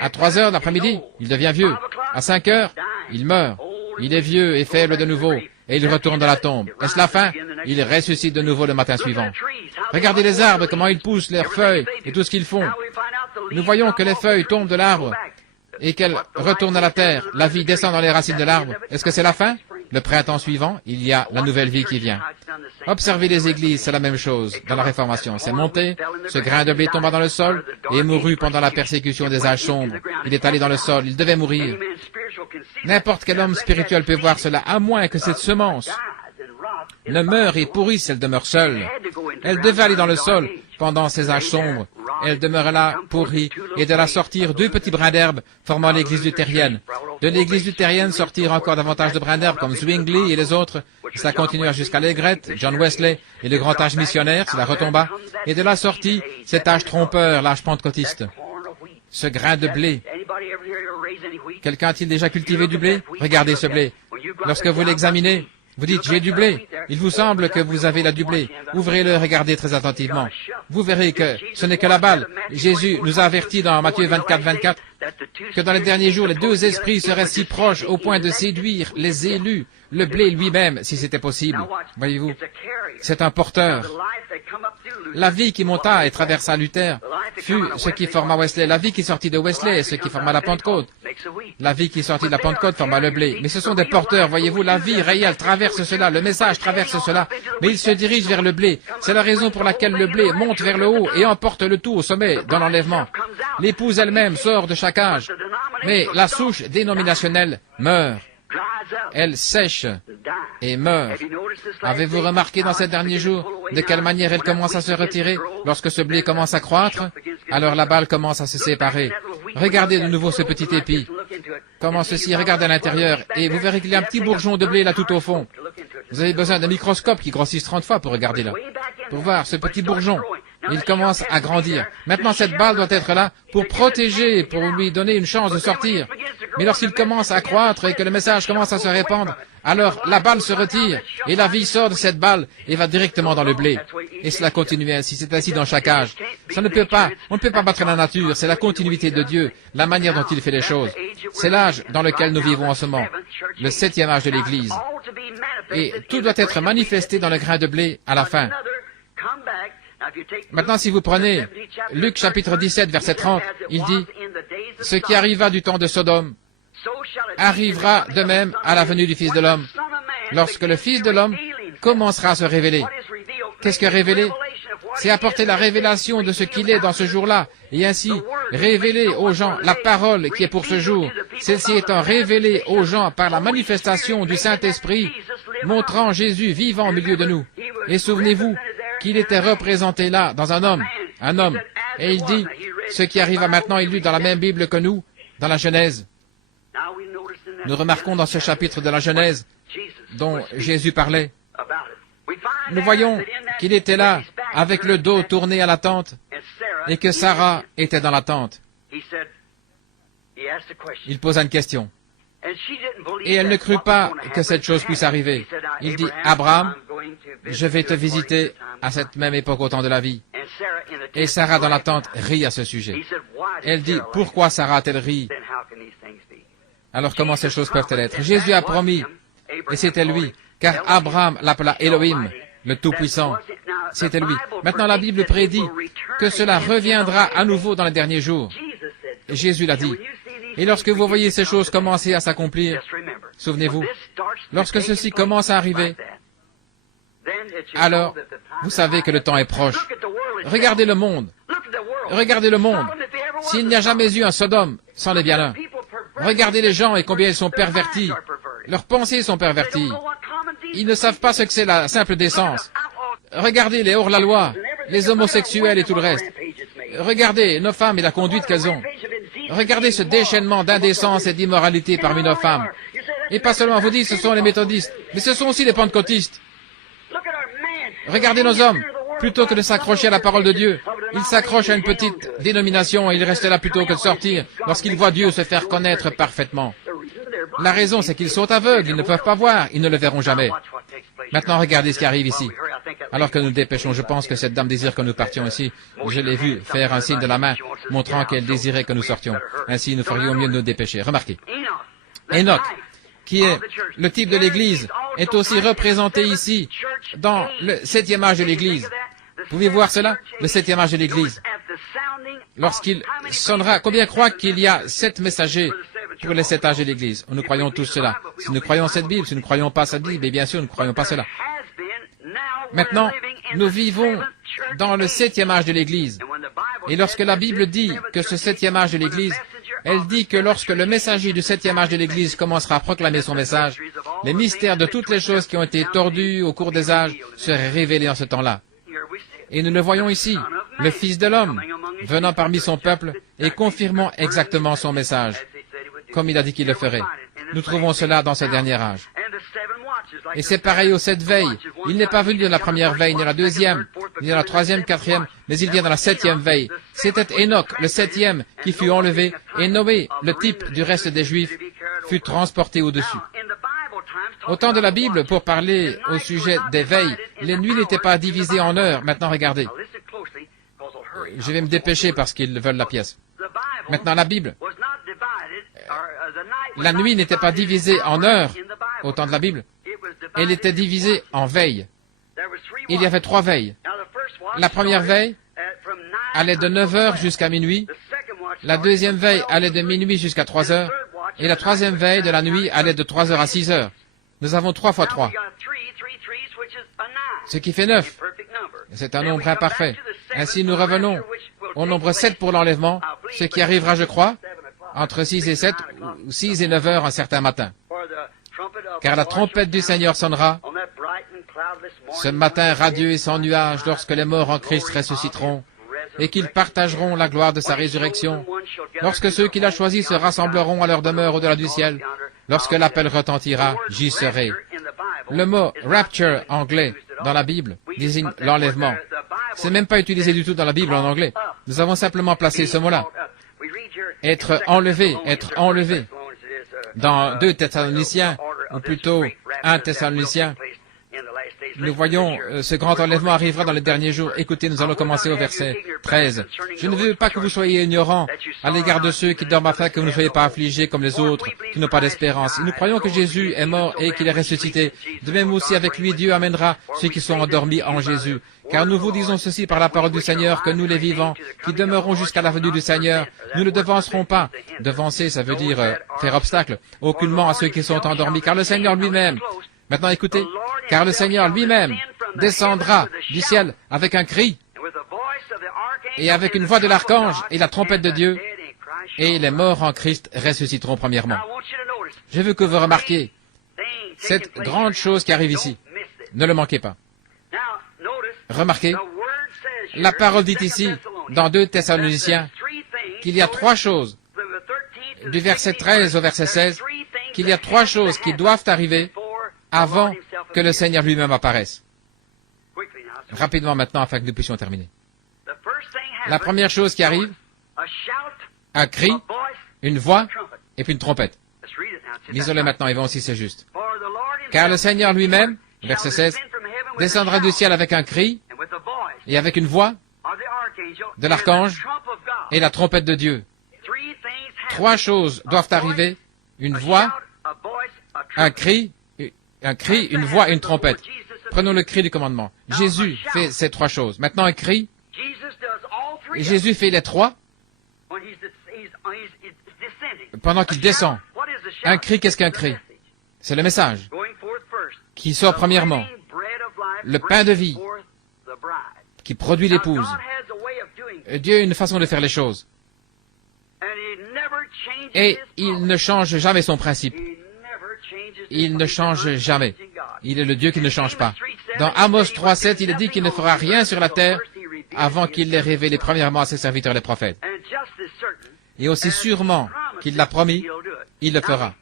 À 3 heures d'après-midi, il devient vieux. À 5 heures, il meurt. Il est vieux et faible de nouveau, et il retourne dans la tombe. Est-ce la fin? Il ressuscite de nouveau le matin suivant. Regardez les arbres, comment ils poussent, leurs feuilles, et tout ce qu'ils font. Nous voyons que les feuilles tombent de l'arbre, et qu'elles retournent à la terre. La vie descend dans les racines de l'arbre. Est-ce que c'est la fin? Le printemps suivant, il y a la nouvelle vie qui vient. Observez les églises, c'est la même chose. Dans la Réformation, c'est monté, ce grain de blé tomba dans le sol et mourut pendant la persécution des âges sombres. Il est allé dans le sol, il devait mourir. N'importe quel homme spirituel peut voir cela, à moins que cette semence ne meurt et pourrisse, elle demeure seule. Elle devait aller dans le sol pendant ces âges sombres. Elle demeura là, pourrie, et de là sortir 2 petits brins d'herbe formant l'église luthérienne. De l'église luthérienne sortir encore davantage de brins d'herbe comme Zwingli et les autres. Ça continua jusqu'à l'aigrette, John Wesley et le grand âge missionnaire, cela retomba. Et de là sortit cet âge trompeur, l'âge pentecôtiste. Ce grain de blé. Quelqu'un a-t-il déjà cultivé du blé? Regardez ce blé. Lorsque vous l'examinez, vous dites, j'ai du blé. Il vous semble que vous avez là du blé. Ouvrez-le, regardez très attentivement. Vous verrez que ce n'est que la balle. Jésus nous a avertis dans Matthieu 24, 24, que dans les derniers jours, les 2 esprits seraient si proches au point de séduire les élus, le blé lui-même, si c'était possible. Voyez-vous, c'est un porteur. La vie qui monta et traversa Luther fut ce qui forma Wesley. La vie qui sortit de Wesley est ce qui forma la Pentecôte. La vie qui sortit de la Pentecôte forma le blé. Mais ce sont des porteurs, voyez-vous, la vie réelle traverse cela, le message traverse cela, mais il se dirige vers le blé. C'est la raison pour laquelle le blé monte vers le haut et emporte le tout au sommet dans l'enlèvement. L'épouse elle-même sort de chaque âge, mais la souche dénominationnelle meurt. Elle sèche et meurt. Avez-vous remarqué dans ces derniers jours de quelle manière elle commence à se retirer? Lorsque ce blé commence à croître, alors la balle commence à se séparer. Regardez de nouveau ce petit épi. Comment ceci? Regardez à l'intérieur et vous verrez qu'il y a un petit bourgeon de blé là tout au fond. Vous avez besoin d'un microscope qui grossisse 30 fois pour regarder là, pour voir ce petit bourgeon. Il commence à grandir. Maintenant, cette balle doit être là pour protéger, pour lui donner une chance de sortir. Mais lorsqu'il commence à croître et que le message commence à se répandre, alors la balle se retire et la vie sort de cette balle et va directement dans le blé. Et cela continue ainsi, c'est ainsi dans chaque âge. On ne peut pas battre la nature, c'est la continuité de Dieu, la manière dont il fait les choses. C'est l'âge dans lequel nous vivons en ce moment, le 7e âge de l'Église. Et tout doit être manifesté dans le grain de blé à la fin. Maintenant, si vous prenez Luc chapitre 17, verset 30, il dit, « Ce qui arriva du temps de Sodome arrivera de même à la venue du Fils de l'homme, lorsque le Fils de l'homme commencera à se révéler. » Qu'est-ce que révéler? C'est apporter la révélation de ce qu'il est dans ce jour-là, et ainsi révéler aux gens la parole qui est pour ce jour, celle-ci étant révélée aux gens par la manifestation du Saint-Esprit, montrant Jésus vivant au milieu de nous. Et souvenez-vous qu'il était représenté là dans un homme, et il dit, ce qui arriva maintenant, il lut dans la même Bible que nous, dans la Genèse. Nous remarquons dans ce chapitre de la Genèse, dont Jésus parlait, nous voyons qu'il était là, avec le dos tourné à la tente, et que Sarah était dans la tente. Il posa une question. Et elle ne crut pas que cette chose puisse arriver. Il dit, Abraham, je vais te visiter à cette même époque au temps de la vie. Et Sarah dans la tente rit à ce sujet. Elle dit, pourquoi Sarah a-t-elle ri? Alors comment ces choses peuvent-elles être? Jésus a promis, et c'était lui, car Abraham l'appela Elohim, le Tout-Puissant. C'était lui. Maintenant la Bible prédit que cela reviendra à nouveau dans les derniers jours. Et Jésus l'a dit. Et lorsque vous voyez ces choses commencer à s'accomplir, souvenez-vous, lorsque ceci commence à arriver, alors vous savez que le temps est proche. Regardez le monde. Regardez le monde. S'il n'y a jamais eu un Sodome sans les bienheureux, regardez les gens et combien ils sont pervertis. Leurs pensées sont perverties. Ils ne savent pas ce que c'est la simple décence. Regardez les hors-la-loi, les homosexuels et tout le reste. Regardez nos femmes et la conduite qu'elles ont. Regardez ce déchaînement d'indécence et d'immoralité parmi nos femmes. Et pas seulement, vous dites, ce sont les méthodistes, mais ce sont aussi les pentecôtistes. Regardez nos hommes. Plutôt que de s'accrocher à la parole de Dieu, ils s'accrochent à une petite dénomination et ils restent là plutôt que de sortir lorsqu'ils voient Dieu se faire connaître parfaitement. La raison, c'est qu'ils sont aveugles, ils ne peuvent pas voir, ils ne le verront jamais. Maintenant, regardez ce qui arrive ici. Alors que nous nous dépêchons, je pense que cette dame désire que nous partions ici. Je l'ai vue faire un signe de la main, montrant qu'elle désirait que nous sortions. Ainsi, nous ferions mieux de nous dépêcher. Remarquez. Enoch, qui est le type de l'Église, est aussi représenté ici, dans le 7e âge de l'Église. Vous pouvez voir cela? Le 7e âge de l'Église. Lorsqu'il sonnera, combien croient qu'il y a 7 messagers pour les 7 âges de l'Église? Nous croyons tous cela. Si nous croyons cette Bible, si nous ne croyons pas cette Bible, et bien sûr, nous ne croyons pas cela. Maintenant, nous vivons dans le 7e âge de l'Église. Et lorsque la Bible dit que ce 7e âge de l'Église, elle dit que lorsque le messager du 7e âge de l'Église commencera à proclamer son message, Les mystères de toutes les choses qui ont été tordues au cours des âges seraient révélés en ce temps-là. Et nous le voyons ici, le Fils de l'homme, venant parmi son peuple et confirmant exactement son message, comme il a dit qu'il le ferait. Nous trouvons cela dans ce dernier âge. Et c'est pareil aux 7 veilles. Il n'est pas venu dans la première veille, ni dans la deuxième, ni dans la troisième, quatrième, mais il vient dans la 7e veille. C'était Enoch, le 7e, qui fut enlevé, et Noé, le type du reste des Juifs, fut transporté au-dessus. Au temps de la Bible, pour parler au sujet des veilles, les nuits n'étaient pas divisées en heures. Maintenant, regardez. Je vais me dépêcher parce qu'ils veulent la pièce. Maintenant, la Bible. La nuit n'était pas divisée en heures au temps de la Bible. Elle était divisée en veilles. Il y avait 3 veilles. La première veille allait de 9 heures jusqu'à minuit. La deuxième veille allait de minuit jusqu'à 3 heures. Et la troisième veille de la nuit allait de 3 heures à 6 heures. Nous avons 3 fois 3. Ce qui fait 9. C'est un nombre imparfait. Ainsi, nous revenons au nombre 7 pour l'enlèvement, ce qui arrivera, je crois, entre 6 et 7, ou 6 et 9 heures un certain matin. Car la trompette du Seigneur sonnera ce matin radieux et sans nuage, lorsque les morts en Christ ressusciteront, et qu'ils partageront la gloire de sa résurrection, lorsque ceux qu'il a choisis se rassembleront à leur demeure au-delà du ciel, lorsque l'appel retentira, j'y serai. Le mot « rapture » anglais dans la Bible désigne l'enlèvement. C'est même pas utilisé du tout dans la Bible en anglais. Nous avons simplement placé ce mot-là. Être enlevé, être enlevé. Dans 2 Thessaloniciens, ou plutôt 1 Thessaloniciens, nous voyons ce grand enlèvement arrivera dans les derniers jours. Écoutez, nous allons commencer au verset 13. Je ne veux pas que vous soyez ignorants à l'égard de ceux qui dorment afin que vous ne soyez pas affligés comme les autres, qui n'ont pas d'espérance. Nous croyons que Jésus est mort et qu'il est ressuscité. De même aussi avec lui, Dieu amènera ceux qui sont endormis en Jésus. Car nous vous disons ceci par la parole du Seigneur, que nous les vivants, qui demeurerons jusqu'à la venue du Seigneur, nous ne devancerons pas. Devancer, ça veut dire faire obstacle, aucunement à ceux qui sont endormis, car le Seigneur lui-même, maintenant écoutez, car le Seigneur lui-même descendra du ciel avec un cri et avec une voix de l'archange et la trompette de Dieu, et les morts en Christ ressusciteront premièrement. Je veux que vous remarquiez cette grande chose qui arrive ici. Ne le manquez pas. Remarquez, la parole dit ici, dans 2 Thessaloniciens, qu'il y a 3 choses, du verset 13 au verset 16, qu'il y a 3 choses qui doivent arriver avant que le Seigneur lui-même apparaisse. Rapidement maintenant, afin que nous puissions terminer. La première chose qui arrive, un cri, une voix et puis une trompette. Lisons-le maintenant, et voyons si c'est juste. Car le Seigneur lui-même, verset 16, descendra du ciel avec un cri et avec une voix de l'archange et la trompette de Dieu. 3 choses doivent arriver, une voix, un cri, une voix et une trompette. Prenons le cri du commandement. Jésus fait ces 3 choses. Maintenant, un cri. Et Jésus fait les 3 pendant qu'il descend. Un cri, qu'est-ce qu'un cri? C'est le message qui sort premièrement. Le pain de vie qui produit l'épouse. Dieu a une façon de faire les choses. Et il ne change jamais son principe. Il ne change jamais. Il est le Dieu qui ne change pas. Dans Amos 3:7, il est dit qu'il ne fera rien sur la terre avant qu'il l'ait révélé premièrement à ses serviteurs les prophètes. Et aussi sûrement qu'il l'a promis, il le fera.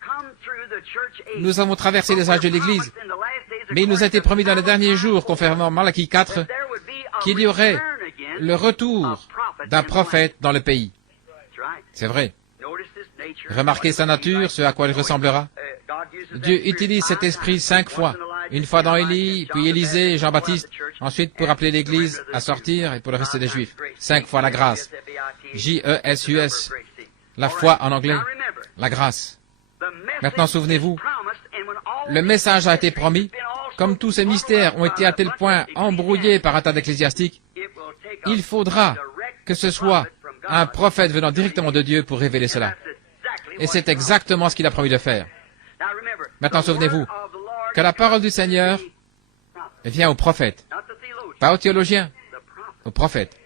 Nous avons traversé les âges de l'Église, mais il nous a été promis dans les derniers jours, conformément à Malachie 4, qu'il y aurait le retour d'un prophète dans le pays. C'est vrai. Remarquez sa nature, ce à quoi il ressemblera. Dieu utilise cet esprit 5 fois. Une fois dans Élie, puis Élisée et Jean-Baptiste, ensuite pour appeler l'Église à sortir et pour le reste des Juifs. 5 fois la grâce. J-E-S-U-S. La foi en anglais. La grâce. Maintenant, souvenez-vous, le message a été promis. Comme tous ces mystères ont été à tel point embrouillés par un tas d'ecclésiastiques, il faudra que ce soit un prophète venant directement de Dieu pour révéler cela. Et c'est exactement ce qu'il a promis de faire. Maintenant, souvenez-vous que la parole du Seigneur vient au prophète, pas au théologien, au prophète.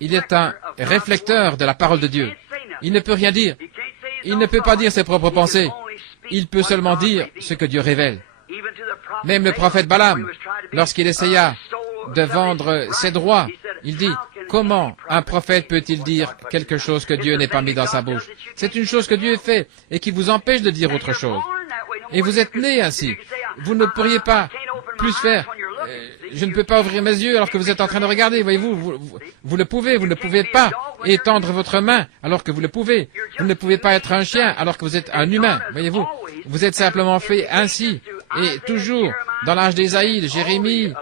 Il est un réflecteur de la parole de Dieu. Il ne peut rien dire. Il ne peut pas dire ses propres pensées. il peut seulement dire ce que Dieu révèle. Même le prophète Balaam, lorsqu'il essaya de vendre ses droits, il dit, comment un prophète peut-il dire quelque chose que Dieu n'ait pas mis dans sa bouche? C'est une chose que Dieu fait et qui vous empêche de dire autre chose. Et vous êtes né ainsi. Vous ne pourriez pas plus faire. Je ne peux pas ouvrir mes yeux alors que vous êtes en train de regarder. Voyez-vous, vous le pouvez. Vous ne pouvez pas étendre votre main alors que vous le pouvez. Vous ne pouvez pas être un chien alors que vous êtes un humain. Voyez-vous, vous êtes simplement fait ainsi. Et toujours, dans l'âge d'Ésaïe, de Jérémie,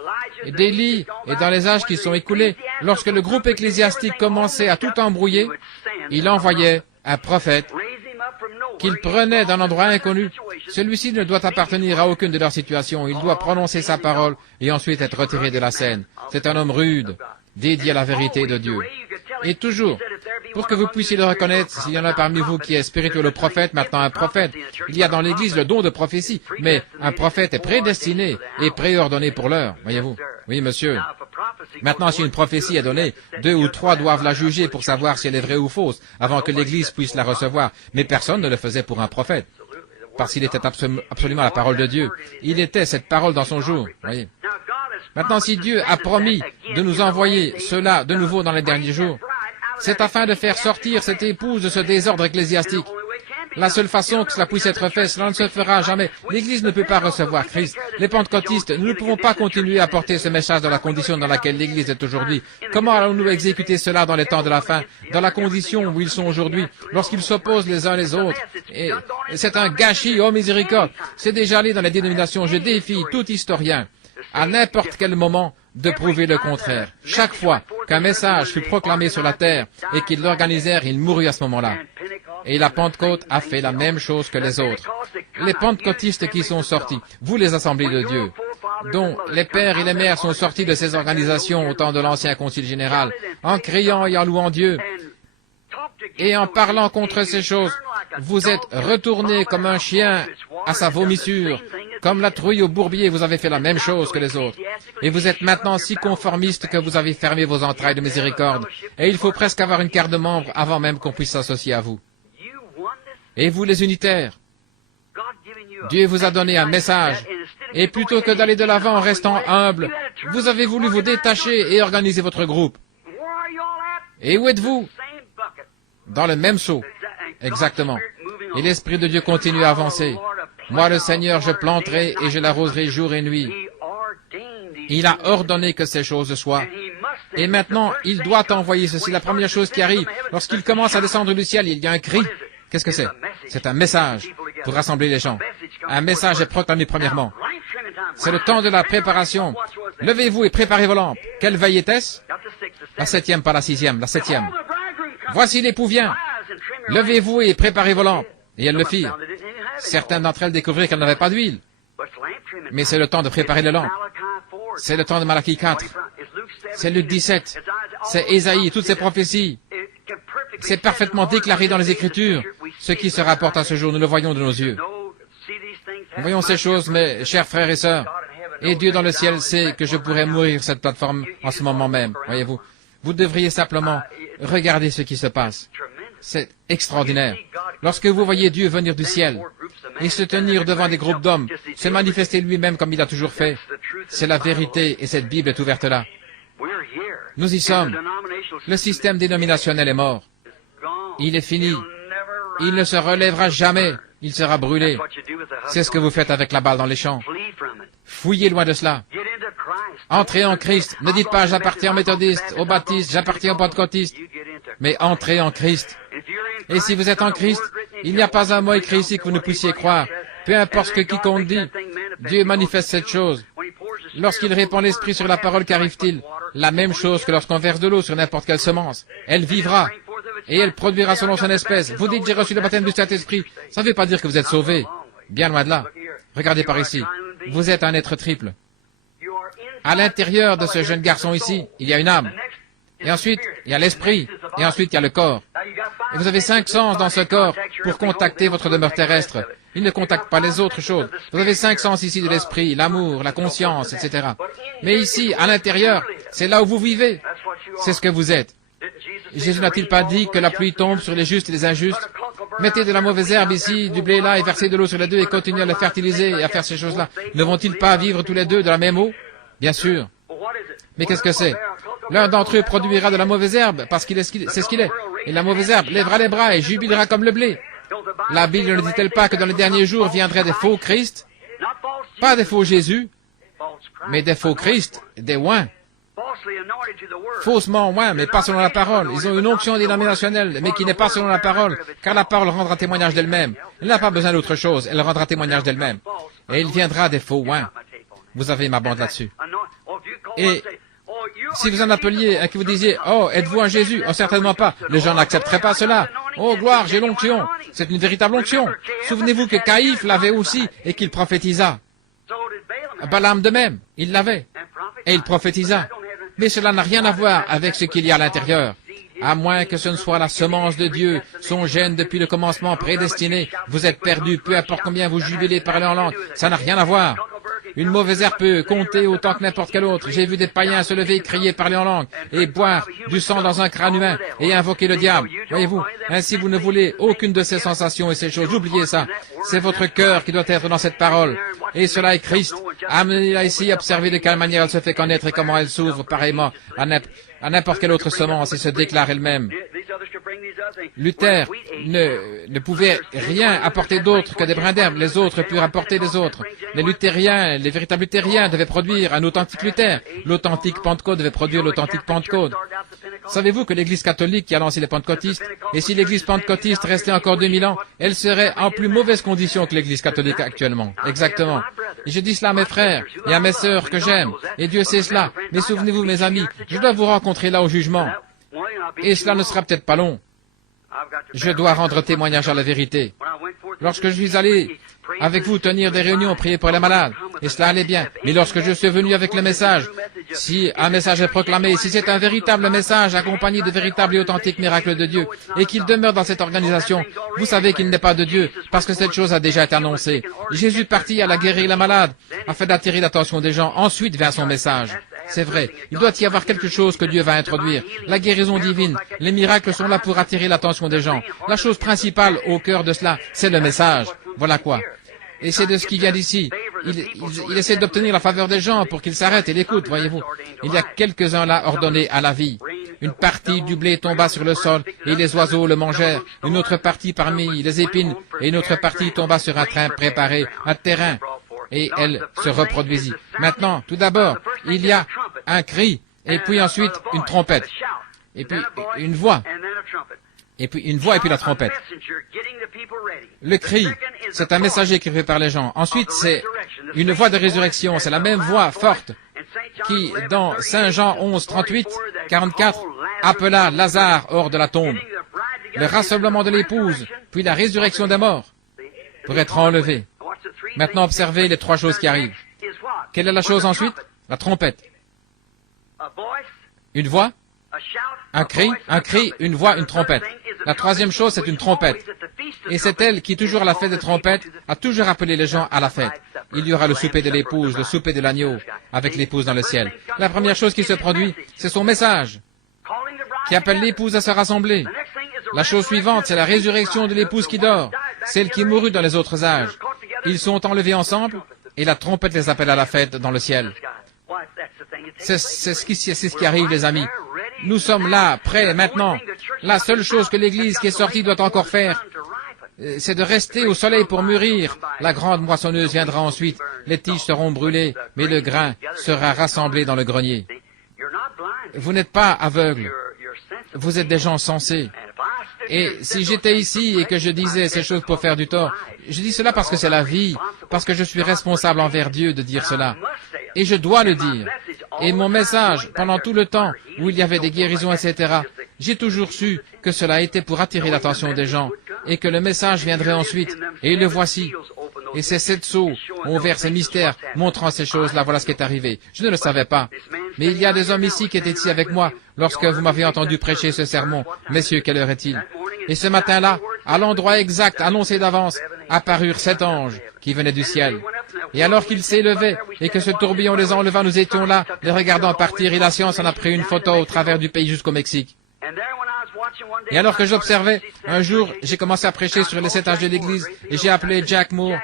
d'Élie, et dans les âges qui sont écoulés, lorsque le groupe ecclésiastique commençait à tout embrouiller, il envoyait un prophète qu'il prenait d'un endroit inconnu. Celui-ci ne doit appartenir à aucune de leurs situations. Il doit prononcer sa parole et ensuite être retiré de la scène. C'est un homme rude, dédié à la vérité de Dieu. Et toujours, pour que vous puissiez le reconnaître, s'il y en a parmi vous qui est spirituel prophète, maintenant un prophète, il y a dans l'Église le don de prophétie, mais un prophète est prédestiné et préordonné pour l'heure, voyez-vous. Oui, monsieur. Maintenant, si une prophétie est donnée, 2 ou 3 doivent la juger pour savoir si elle est vraie ou fausse, avant que l'Église puisse la recevoir. Mais personne ne le faisait pour un prophète, parce qu'il était absolument la parole de Dieu. Il était cette parole dans son jour, voyez. Maintenant, si Dieu a promis de nous envoyer cela de nouveau dans les derniers jours, c'est afin de faire sortir cette épouse de ce désordre ecclésiastique. La seule façon que cela puisse être fait, cela ne se fera jamais. L'Église ne peut pas recevoir Christ. Les pentecôtistes, nous ne pouvons pas continuer à porter ce message dans la condition dans laquelle l'Église est aujourd'hui. Comment allons-nous exécuter cela dans les temps de la fin, dans la condition où ils sont aujourd'hui, lorsqu'ils s'opposent les uns les autres? Et c'est un gâchis, oh miséricorde. C'est déjà allé dans les dénominations. Je défie tout historien, à n'importe quel moment, de prouver le contraire. Chaque fois qu'un message fut proclamé sur la terre et qu'ils l'organisèrent, il mourut à ce moment-là. Et la Pentecôte a fait la même chose que les autres. Les pentecôtistes qui sont sortis, vous les assemblées de Dieu, dont les pères et les mères sont sortis de ces organisations au temps de l'ancien concile général, en criant et en louant Dieu, et en parlant contre ces choses, vous êtes retournés comme un chien à sa vomissure, comme la trouille au bourbier, vous avez fait la même chose que les autres. Et vous êtes maintenant si conformistes que vous avez fermé vos entrailles de miséricorde. Et il faut presque avoir une carte de membre avant même qu'on puisse s'associer à vous. Et vous les unitaires, Dieu vous a donné un message. Et plutôt que d'aller de l'avant en restant humble, vous avez voulu vous détacher et organiser votre groupe. Et où êtes-vous? Dans le même seau. Exactement. Et l'Esprit de Dieu continue à avancer. Moi, le Seigneur, je planterai et je l'arroserai jour et nuit. Il a ordonné que ces choses soient. Et maintenant, il doit envoyer ceci. La première chose qui arrive, lorsqu'il commence à descendre du ciel, il y a un cri. Qu'est-ce que c'est? C'est un message pour rassembler les gens. Un message est proclamé premièrement. C'est le temps de la préparation. Levez-vous et préparez vos lampes. Quelle veille était-ce? La 7e, pas la 6e, la 7e. Voici l'époux vient. Levez-vous et préparez vos lampes. Et elles le firent. Certaines d'entre elles découvrirent qu'elles n'avaient pas d'huile. Mais c'est le temps de préparer les lampes. C'est le temps de Malachie 4. C'est Luc 17. C'est Ésaïe, toutes ces prophéties. C'est parfaitement déclaré dans les Écritures. Ce qui se rapporte à ce jour, nous le voyons de nos yeux. Nous voyons ces choses, mes chers frères et sœurs. Et Dieu dans le ciel sait que je pourrais mourir sur cette plateforme en ce moment même. Voyez-vous, vous devriez simplement regarder ce qui se passe. C'est extraordinaire. Lorsque vous voyez Dieu venir du ciel et se tenir devant des groupes d'hommes, se manifester lui-même comme il a toujours fait, c'est la vérité et cette Bible est ouverte là. Nous y sommes. Le système dénominationnel est mort. Il est fini. Il ne se relèvera jamais. Il sera brûlé. C'est ce que vous faites avec la balle dans les champs. Fouillez loin de cela. Entrez en Christ. Ne dites pas j'appartiens aux méthodistes, aux baptistes, j'appartiens aux pentecôtistes. Mais entrez en Christ. Et si vous êtes en Christ, il n'y a pas un mot écrit ici que vous ne puissiez croire. Peu importe ce que quiconque dit, Dieu manifeste cette chose. Lorsqu'il répand l'Esprit sur la parole, qu'arrive-t-il? La même chose que lorsqu'on verse de l'eau sur n'importe quelle semence. Elle vivra. Et elle produira selon son espèce. Vous dites, j'ai reçu le baptême du Saint-Esprit. Ça ne veut pas dire que vous êtes sauvé. Bien loin de là. Regardez par ici. Vous êtes un être triple. À l'intérieur de ce jeune garçon ici, il y a une âme. Et ensuite, il y a l'esprit. Et ensuite, il y a le corps. Et vous avez 5 sens dans ce corps pour contacter votre demeure terrestre. Il ne contacte pas les autres choses. Vous avez 5 sens ici de l'esprit, l'amour, la conscience, etc. Mais ici, à l'intérieur, c'est là où vous vivez. C'est ce que vous êtes. Jésus n'a-t-il pas dit que la pluie tombe sur les justes et les injustes? Mettez de la mauvaise herbe ici, du blé là, et versez de l'eau sur les deux et continuez à les fertiliser et à faire ces choses-là. Ne vont-ils pas vivre tous les deux de la même eau? Bien sûr. Mais qu'est-ce que c'est? L'un d'entre eux produira de la mauvaise herbe parce qu'il est c'est ce qu'il est. Et la mauvaise herbe lèvera les bras et jubilera comme le blé. La Bible ne dit-elle pas que dans les derniers jours viendraient des faux Christ? Pas des faux Jésus, mais des faux Christ, des oints. Faussement oints, mais pas selon la parole. Ils ont une onction dénominationnelle, mais qui n'est pas selon la parole, car la parole rendra témoignage d'elle-même. Elle n'a pas besoin d'autre chose, elle rendra témoignage d'elle-même. Et il viendra des faux oints. Vous avez ma bande là-dessus. Et si vous en appeliez et que vous disiez, « Oh, êtes-vous un Jésus? » Oh, certainement pas. Les gens n'accepteraient pas cela. « Oh, gloire, j'ai l'onction. » C'est une véritable onction. Souvenez-vous que Caïphe l'avait aussi et qu'il prophétisa. Balaam de même, il l'avait. Et il prophétisa. Mais cela n'a rien à voir avec ce qu'il y a à l'intérieur. À moins que ce ne soit la semence de Dieu, son gène depuis le commencement prédestiné, vous êtes perdus, peu importe combien vous jubilez parler en langue. Ça n'a rien à voir. Une mauvaise herbe peut compter autant que n'importe quel autre. J'ai vu des païens se lever, crier, parler en langue, et boire du sang dans un crâne humain, et invoquer le diable. Voyez-vous, ainsi vous ne voulez aucune de ces sensations et ces choses. Oubliez ça. C'est votre cœur qui doit être dans cette parole. Et cela est Christ. Amenez-la ici, observez de quelle manière elle se fait connaître et comment elle s'ouvre pareillement à n'importe quelle autre semence et se déclare elle-même. Luther ne pouvait rien apporter d'autre que des brins d'herbe. Les autres purent apporter des autres. Les luthériens, les véritables luthériens devaient produire un authentique Luther. L'authentique Pentecôte devait produire l'authentique Pentecôte. Savez-vous que l'Église catholique qui a lancé les pentecôtistes, et si l'Église pentecôtiste restait encore 2000 ans, elle serait en plus mauvaise condition que l'Église catholique actuellement. Exactement. Et je dis cela à mes frères et à mes sœurs que j'aime, et Dieu sait cela. Mais souvenez-vous, mes amis, je dois vous rencontrer là au jugement. Et cela ne sera peut-être pas long. Je dois rendre témoignage à la vérité. Lorsque je suis allé avec vous tenir des réunions, prier pour les malades, et cela allait bien. Mais lorsque je suis venu avec le message, si un message est proclamé, si c'est un véritable message accompagné de véritables et authentiques miracles de Dieu, et qu'il demeure dans cette organisation, vous savez qu'il n'est pas de Dieu, parce que cette chose a déjà été annoncée. Jésus partit à la guérir la malade, afin d'attirer l'attention des gens. Ensuite vint son message. C'est vrai, il doit y avoir quelque chose que Dieu va introduire. La guérison divine, les miracles sont là pour attirer l'attention des gens. La chose principale au cœur de cela, c'est le message. Voilà quoi. Et c'est de ce qui vient d'ici. Il essaie d'obtenir la faveur des gens pour qu'ils s'arrêtent et l'écoutent, voyez-vous. Il y a quelques-uns là ordonnés à la vie. Une partie du blé tomba sur le sol et les oiseaux le mangèrent. Une autre partie parmi les épines et une autre partie tomba sur un train préparé, un terrain. Et elle se reproduisit. Maintenant, tout d'abord, il y a un cri, et puis ensuite une trompette, et puis une voix, et puis une voix et puis la trompette. Le cri, c'est un messager qui fait par les gens. Ensuite, c'est une voix de résurrection, c'est la même voix forte qui, dans Saint Jean 11, 38, 44, appela Lazare hors de la tombe. Le rassemblement de l'épouse, puis la résurrection des morts, pour être enlevé. Maintenant, observez les trois choses qui arrivent. Quelle est la chose ensuite? La trompette. Une voix, un cri, une voix, une trompette. La troisième chose, c'est une trompette. Et c'est elle qui, toujours à la fête des trompettes, a toujours appelé les gens à la fête. Il y aura le souper de l'épouse, le souper de l'agneau, avec l'épouse dans le ciel. La première chose qui se produit, c'est son message, qui appelle l'épouse à se rassembler. La chose suivante, c'est la résurrection de l'épouse qui dort, celle qui mourut dans les autres âges. Ils sont enlevés ensemble, et la trompette les appelle à la fête dans le ciel. C'est ce qui arrive, les amis. Nous sommes là, prêts, maintenant. La seule chose que l'Église qui est sortie doit encore faire, c'est de rester au soleil pour mûrir. La grande moissonneuse viendra ensuite, les tiges seront brûlées, mais le grain sera rassemblé dans le grenier. Vous n'êtes pas aveugles, vous êtes des gens sensés. Et si j'étais ici et que je disais ces choses pour faire du tort, je dis cela parce que c'est la vie, parce que je suis responsable envers Dieu de dire cela. Et je dois le dire. Et mon message, pendant tout le temps où il y avait des guérisons, etc., j'ai toujours su que cela était pour attirer l'attention des gens, et que le message viendrait ensuite, et le voici. Et ces 7 sceaux ont ouvert ces mystères, montrant ces choses-là, voilà ce qui est arrivé. Je ne le savais pas. Mais il y a des hommes ici qui étaient ici avec moi, lorsque vous m'avez entendu prêcher ce sermon. Messieurs, quelle heure est-il? Et ce matin-là, à l'endroit exact, annoncé d'avance, apparurent 7 anges qui venaient du ciel. Et alors qu'ils s'élevaient, et que ce tourbillon les enleva, nous étions là, les regardant partir, et la science en a pris une photo au travers du pays jusqu'au Mexique. Et alors que j'observais, un jour, j'ai commencé à prêcher sur les 7 âges de l'Église et j'ai appelé Jack Moore.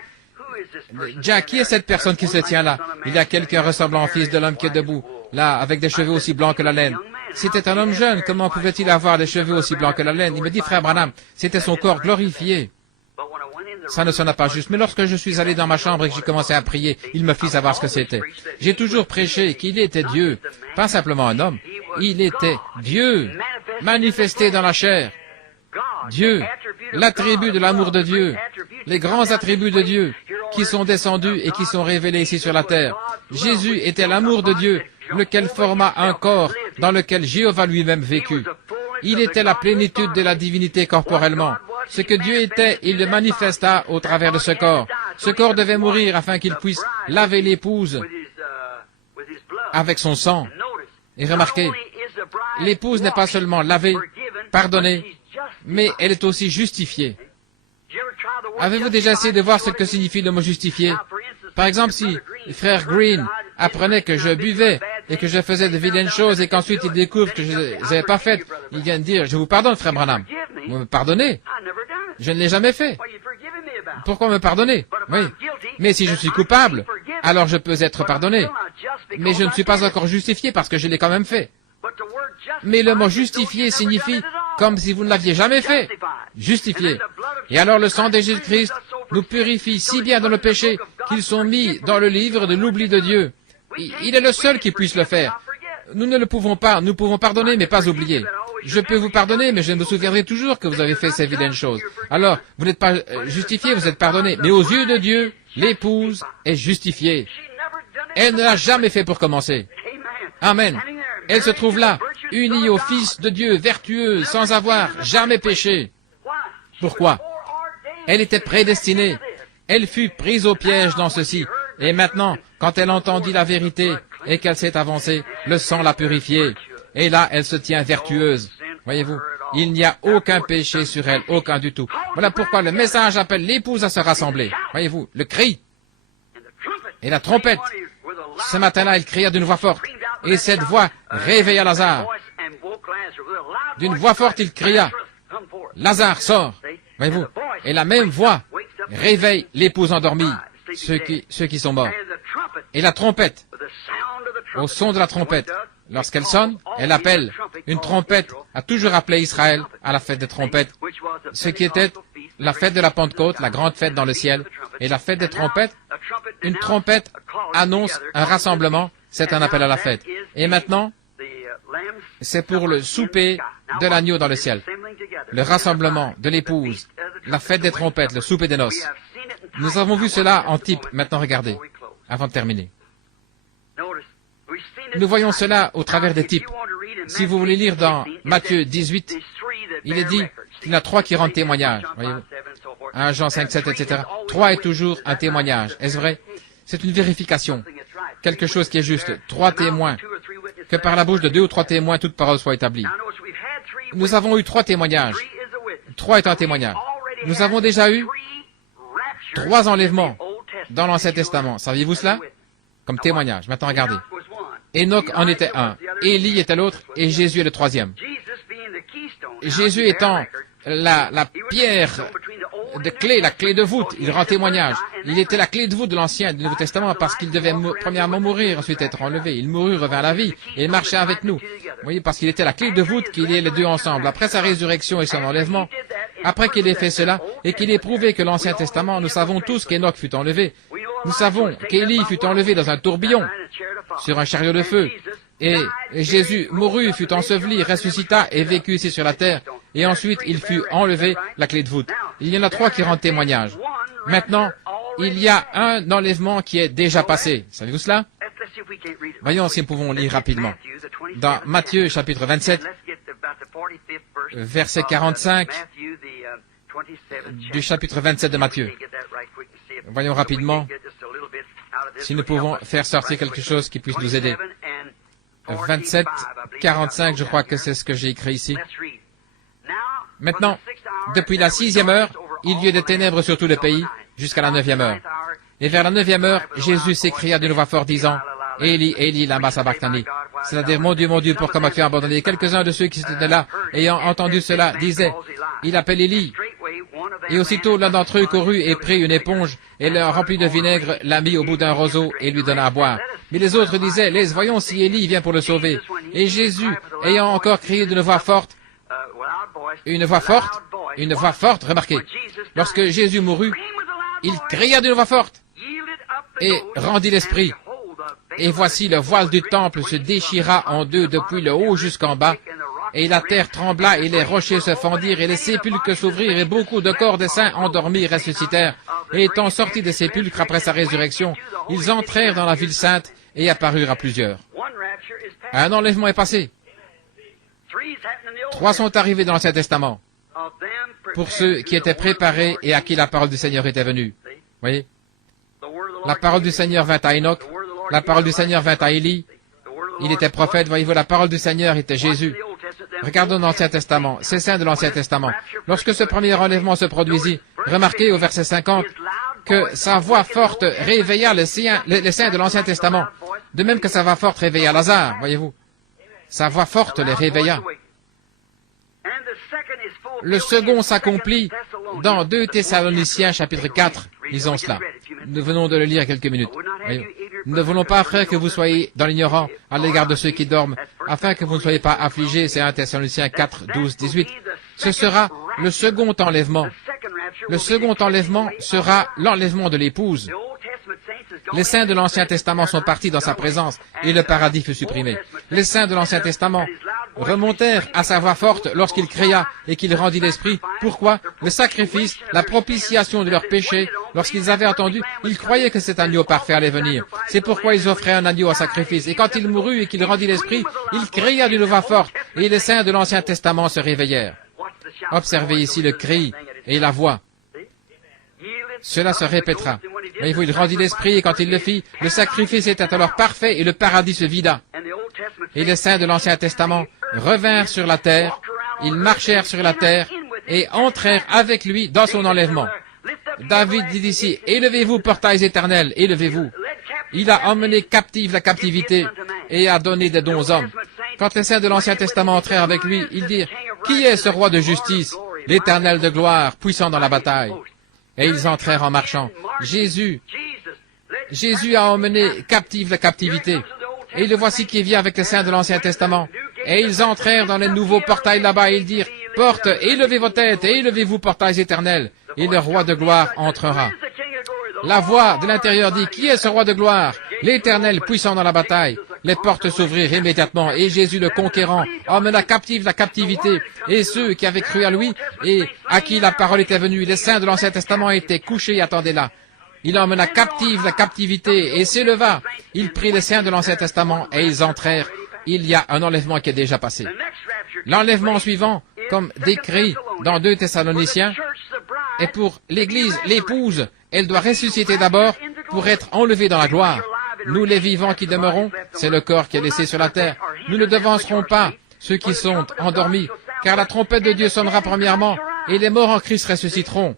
Jack, qui est cette personne qui se tient là? Il y a quelqu'un ressemblant au Fils de l'homme qui est debout, là, avec des cheveux aussi blancs que la laine. C'était un homme jeune, comment pouvait-il avoir des cheveux aussi blancs que la laine? Il me dit, frère Branham, c'était son corps glorifié. Ça ne sonna pas juste, mais lorsque je suis allé dans ma chambre et que j'ai commencé à prier, il me fit savoir ce que c'était. J'ai toujours prêché qu'il était Dieu, pas simplement un homme. Il était Dieu, manifesté dans la chair. Dieu, l'attribut de l'amour de Dieu, les grands attributs de Dieu qui sont descendus et qui sont révélés ici sur la terre. Jésus était l'amour de Dieu, lequel forma un corps dans lequel Jéhovah lui-même vécut. Il était la plénitude de la divinité corporellement. Ce que Dieu était, il le manifesta au travers de ce corps. Ce corps devait mourir afin qu'il puisse laver l'épouse avec son sang. Et remarquez, l'épouse n'est pas seulement lavée, pardonnée, mais elle est aussi justifiée. Avez-vous déjà essayé de voir ce que signifie le mot justifié? Par exemple, si frère Green apprenait que je buvais et que je faisais de vilaines choses et qu'ensuite il découvre que je ne les avais pas faites, il vient de dire, je vous pardonne, frère Branham. Vous me pardonnez? Je ne l'ai jamais fait. Pourquoi me pardonner? Oui. Mais si je suis coupable, alors je peux être pardonné. Mais je ne suis pas encore justifié parce que je l'ai quand même fait. Mais le mot justifié signifie comme si vous ne l'aviez jamais fait. Justifié. Et alors le sang de Jésus-Christ nous purifie si bien dans le péché qu'ils sont mis dans le livre de l'oubli de Dieu. Il est le seul qui puisse le faire. Nous ne le pouvons pas. Nous pouvons pardonner, mais pas oublier. Je peux vous pardonner, mais je me souviendrai toujours que vous avez fait ces vilaines choses. Alors, vous n'êtes pas justifié, vous êtes pardonné. Mais aux yeux de Dieu, l'épouse est justifiée. Elle ne l'a jamais fait pour commencer. Amen. Elle se trouve là, unie au Fils de Dieu, vertueuse, sans avoir jamais péché. Pourquoi? Elle était prédestinée. Elle fut prise au piège dans ceci. Et maintenant, quand elle entendit la vérité et qu'elle s'est avancée, le sang l'a purifiée. Et là, elle se tient vertueuse. Voyez-vous, il n'y a aucun péché sur elle, aucun du tout. Voilà pourquoi le message appelle l'épouse à se rassembler. Voyez-vous, le cri et la trompette. Ce matin-là, il cria d'une voix forte. Et cette voix réveilla Lazare. D'une voix forte, il cria, « Lazare, sors !» Voyez-vous, et la même voix réveille l'épouse endormie, ceux qui sont morts. Et la trompette, au son de la trompette, lorsqu'elle sonne, elle appelle. Une trompette a toujours appelé Israël à la fête des trompettes, ce qui était la fête de la Pentecôte, la grande fête dans le ciel. Et la fête des trompettes, une trompette annonce un rassemblement, c'est un appel à la fête. Et maintenant, c'est pour le souper de l'agneau dans le ciel, le rassemblement de l'épouse, la fête des trompettes, le souper des noces. Nous avons vu cela en type. Maintenant, regardez, avant de terminer. Nous voyons cela au travers des types. Si vous voulez lire dans Matthieu 18, il est dit qu'il y en a 3 qui rendent témoignage. Voyez-vous, 1 Jean 5, 7, etc. 3 est toujours un témoignage. Est-ce vrai? C'est une vérification. Quelque chose qui est juste. 3 témoins. Que par la bouche de 2 ou 3 témoins, toute parole soit établie. Nous avons eu 3 témoignages. 3 est un témoignage. Nous avons déjà eu 3 enlèvements dans l'Ancien Testament. Saviez-vous cela? Comme témoignage. Maintenant, regardez. Enoch en était un. Élie était l'autre. Et Jésus est le 3e. Jésus étant la pierre de clé, la clé de voûte, il rend témoignage. Il était la clé de voûte de l'Ancien et du Nouveau Testament parce qu'il devait premièrement mourir, ensuite être enlevé. Il mourut, revint à la vie et il marchait avec nous. Vous voyez, parce qu'il était la clé de voûte qu'il y ait les deux ensemble. Après sa résurrection et son enlèvement, après qu'il ait fait cela et qu'il ait prouvé que l'Ancien Testament, nous savons tous qu'Enoch fut enlevé. Nous savons qu'Élie fut enlevé dans un tourbillon sur un chariot de feu. Et Jésus mourut, fut enseveli, ressuscita et vécut ici sur la terre. Et ensuite, il fut enlevé, la clé de voûte. Il y en a 3 qui rendent témoignage. Maintenant, il y a un enlèvement qui est déjà passé. Savez-vous cela? Voyons si nous pouvons lire rapidement. Dans Matthieu, chapitre 27, verset 45, du chapitre 27 de Matthieu. Voyons rapidement si nous pouvons faire sortir quelque chose qui puisse nous aider. 27, 45, je crois que c'est ce que j'ai écrit ici. Maintenant, depuis la 6e heure, il y eut des ténèbres sur tout le pays, jusqu'à la 9e heure. Et vers la 9e heure, Jésus s'écria d'une voix forte, disant, « Élie, Élie, lama sabachthani » c'est-à-dire, mon Dieu, pourquoi m'as-tu abandonné? Quelques-uns de ceux qui étaient là, ayant entendu cela, disaient, il appelle Élie. Et aussitôt, l'un d'entre eux courut et prit une éponge, et le remplit de vinaigre, la mit au bout d'un roseau, et lui donna à boire. Mais les autres disaient, laisse, voyons si Élie vient pour le sauver. Et Jésus, ayant encore crié d'une voix forte, une voix forte, remarquez, lorsque Jésus mourut, il cria d'une voix forte, et rendit l'esprit. Et voici le voile du temple se déchira en deux depuis le haut jusqu'en bas, et la terre trembla, et les rochers se fendirent, et les sépulcres s'ouvrirent, et beaucoup de corps des saints endormis ressuscitèrent. Et étant sortis des sépulcres après sa résurrection, ils entrèrent dans la ville sainte, et apparurent à plusieurs. Un enlèvement est passé. 3 sont arrivés dans l'Ancien Testament, pour ceux qui étaient préparés et à qui la parole du Seigneur était venue. Voyez? La parole du Seigneur vint à Enoch, la parole du Seigneur vint à Élie. Il était prophète, voyez-vous, la parole du Seigneur était Jésus. Regardons l'Ancien Testament, ces saints de l'Ancien Testament. Lorsque ce premier enlèvement se produisit, remarquez au verset 50 que sa voix forte réveilla les saints de l'Ancien Testament, de même que sa voix forte réveilla Lazare, voyez-vous. Sa voix forte les réveilla. Le second s'accomplit dans 2 Thessaloniciens chapitre 4. Lisons cela. Nous venons de le lire quelques minutes. Voyons. Nous ne voulons pas, frères, que vous soyez dans l'ignorant à l'égard de ceux qui dorment, afin que vous ne soyez pas affligés. C'est 1 Thessaloniciens 4, 12, 18. Ce sera le second enlèvement. Le second enlèvement sera l'enlèvement de l'épouse. Les saints de l'Ancien Testament sont partis dans sa présence et le paradis fut supprimé. Les saints de l'Ancien Testament remontèrent à sa voix forte lorsqu'il cria et qu'il rendit l'esprit. Pourquoi? Le sacrifice, la propitiation de leurs péchés, lorsqu'ils avaient entendu, ils croyaient que cet agneau parfait allait venir. C'est pourquoi ils offraient un agneau en sacrifice. Et quand il mourut et qu'il rendit l'esprit, il cria d'une voix forte et les saints de l'Ancien Testament se réveillèrent. Observez ici le cri et la voix. Cela se répétera. Voyez-vous, il rendit l'esprit et quand il le fit, le sacrifice était alors parfait et le paradis se vida. Et les saints de l'Ancien Testament revinrent sur la terre, ils marchèrent sur la terre et entrèrent avec lui dans son enlèvement. David dit ici, élevez-vous, portails éternels, élevez-vous. Il a emmené captive la captivité et a donné des dons aux hommes. Quand les saints de l'Ancien Testament entrèrent avec lui, ils dirent, qui est ce roi de justice, l'Éternel de gloire, puissant dans la bataille? Et ils entrèrent en marchant. Jésus a emmené captive la captivité. Et le voici qui vient avec les saints de l'Ancien Testament. Et ils entrèrent dans les nouveaux portails là-bas et ils dirent, porte, élevez vos têtes et élevez-vous, portails éternels. Et le roi de gloire entrera. La voix de l'intérieur dit, qui est ce roi de gloire? L'Éternel puissant dans la bataille. Les portes s'ouvrirent immédiatement, et Jésus le conquérant emmena captive la captivité, et ceux qui avaient cru à lui, et à qui la parole était venue, les saints de l'Ancien Testament étaient couchés et attendaient là. Il emmena captive la captivité, et s'éleva. Il prit les saints de l'Ancien Testament, et ils entrèrent. Il y a un enlèvement qui est déjà passé. L'enlèvement suivant, comme décrit dans 2 Thessaloniciens, est pour l'Église, l'épouse. Elle doit ressusciter d'abord pour être enlevée dans la gloire. Nous, les vivants qui demeurons, c'est le corps qui est laissé sur la terre. Nous ne devancerons pas ceux qui sont endormis, car la trompette de Dieu sonnera premièrement, et les morts en Christ ressusciteront.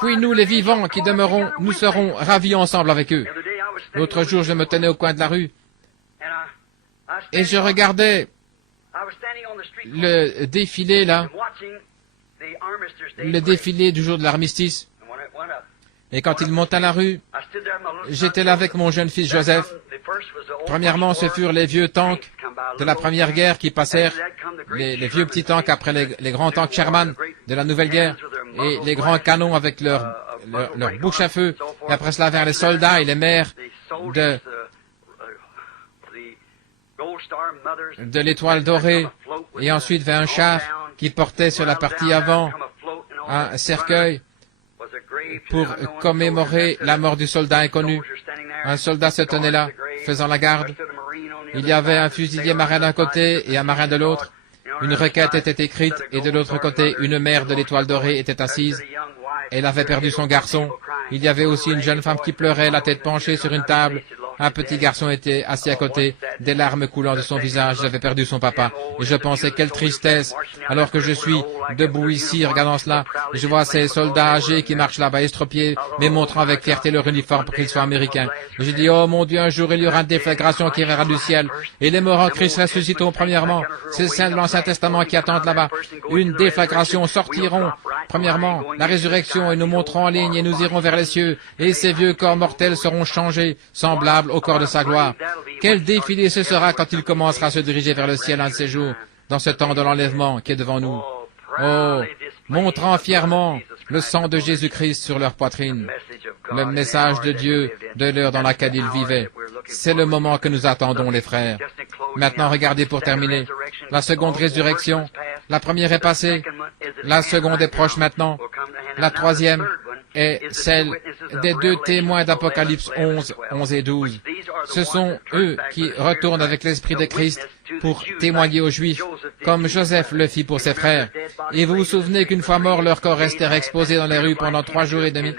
Puis nous, les vivants qui demeurons, nous serons ravis ensemble avec eux. L'autre jour, je me tenais au coin de la rue, et je regardais le défilé, là, le défilé du jour de l'armistice. Et quand il monta la rue, j'étais là avec mon jeune fils Joseph. Premièrement, ce furent les vieux tanks de la Première Guerre qui passèrent, les vieux petits tanks après les grands tanks Sherman de la Nouvelle Guerre, et les grands canons avec leur bouche à feu. Et après cela, vers les soldats et les mères de l'étoile dorée, et ensuite vers un char qui portait sur la partie avant un cercueil pour commémorer la mort du soldat inconnu. Un soldat se tenait là, faisant la garde. Il y avait un fusilier marin d'un côté et un marin de l'autre. Une requête était écrite et de l'autre côté, une mère de l'étoile dorée était assise. Elle avait perdu son garçon. Il y avait aussi une jeune femme qui pleurait, la tête penchée sur une table. Un petit garçon était assis à côté. des larmes coulant de son visage. J'avais perdu son papa. Et je pensais, quelle tristesse, alors que je suis debout ici, regardant cela. Et je vois ces soldats âgés qui marchent là-bas, estropiés, mais montrant avec fierté leur uniforme pour qu'ils soient américains. Et je dis, oh mon Dieu, un jour il y aura une déflagration qui verra du ciel. Et les morts en Christ ressusciteront premièrement. Ces saints de l'Ancien Testament qui attendent là-bas. Une déflagration sortiront. Premièrement, la résurrection, et nous monterons en ligne, et nous irons vers les cieux, et ces vieux corps mortels seront changés, semblables au corps de sa gloire. Quel défilé ce sera quand il commencera à se diriger vers le ciel un de ces jours, dans ce temps de l'enlèvement qui est devant nous. Oh, montrant fièrement le sang de Jésus-Christ sur leur poitrine, le message de Dieu de l'heure dans laquelle ils vivaient. C'est le moment que nous attendons, les frères. Maintenant, regardez pour terminer. La seconde résurrection, la première est passée, la seconde est proche maintenant, la troisième est celle des deux témoins d'Apocalypse 11, 11 et 12. Ce sont eux qui retournent avec l'Esprit de Christ pour témoigner aux Juifs, comme Joseph le fit pour ses frères. Et vous vous souvenez qu'une fois morts, leurs corps restèrent exposés dans les rues pendant 3 jours et demi.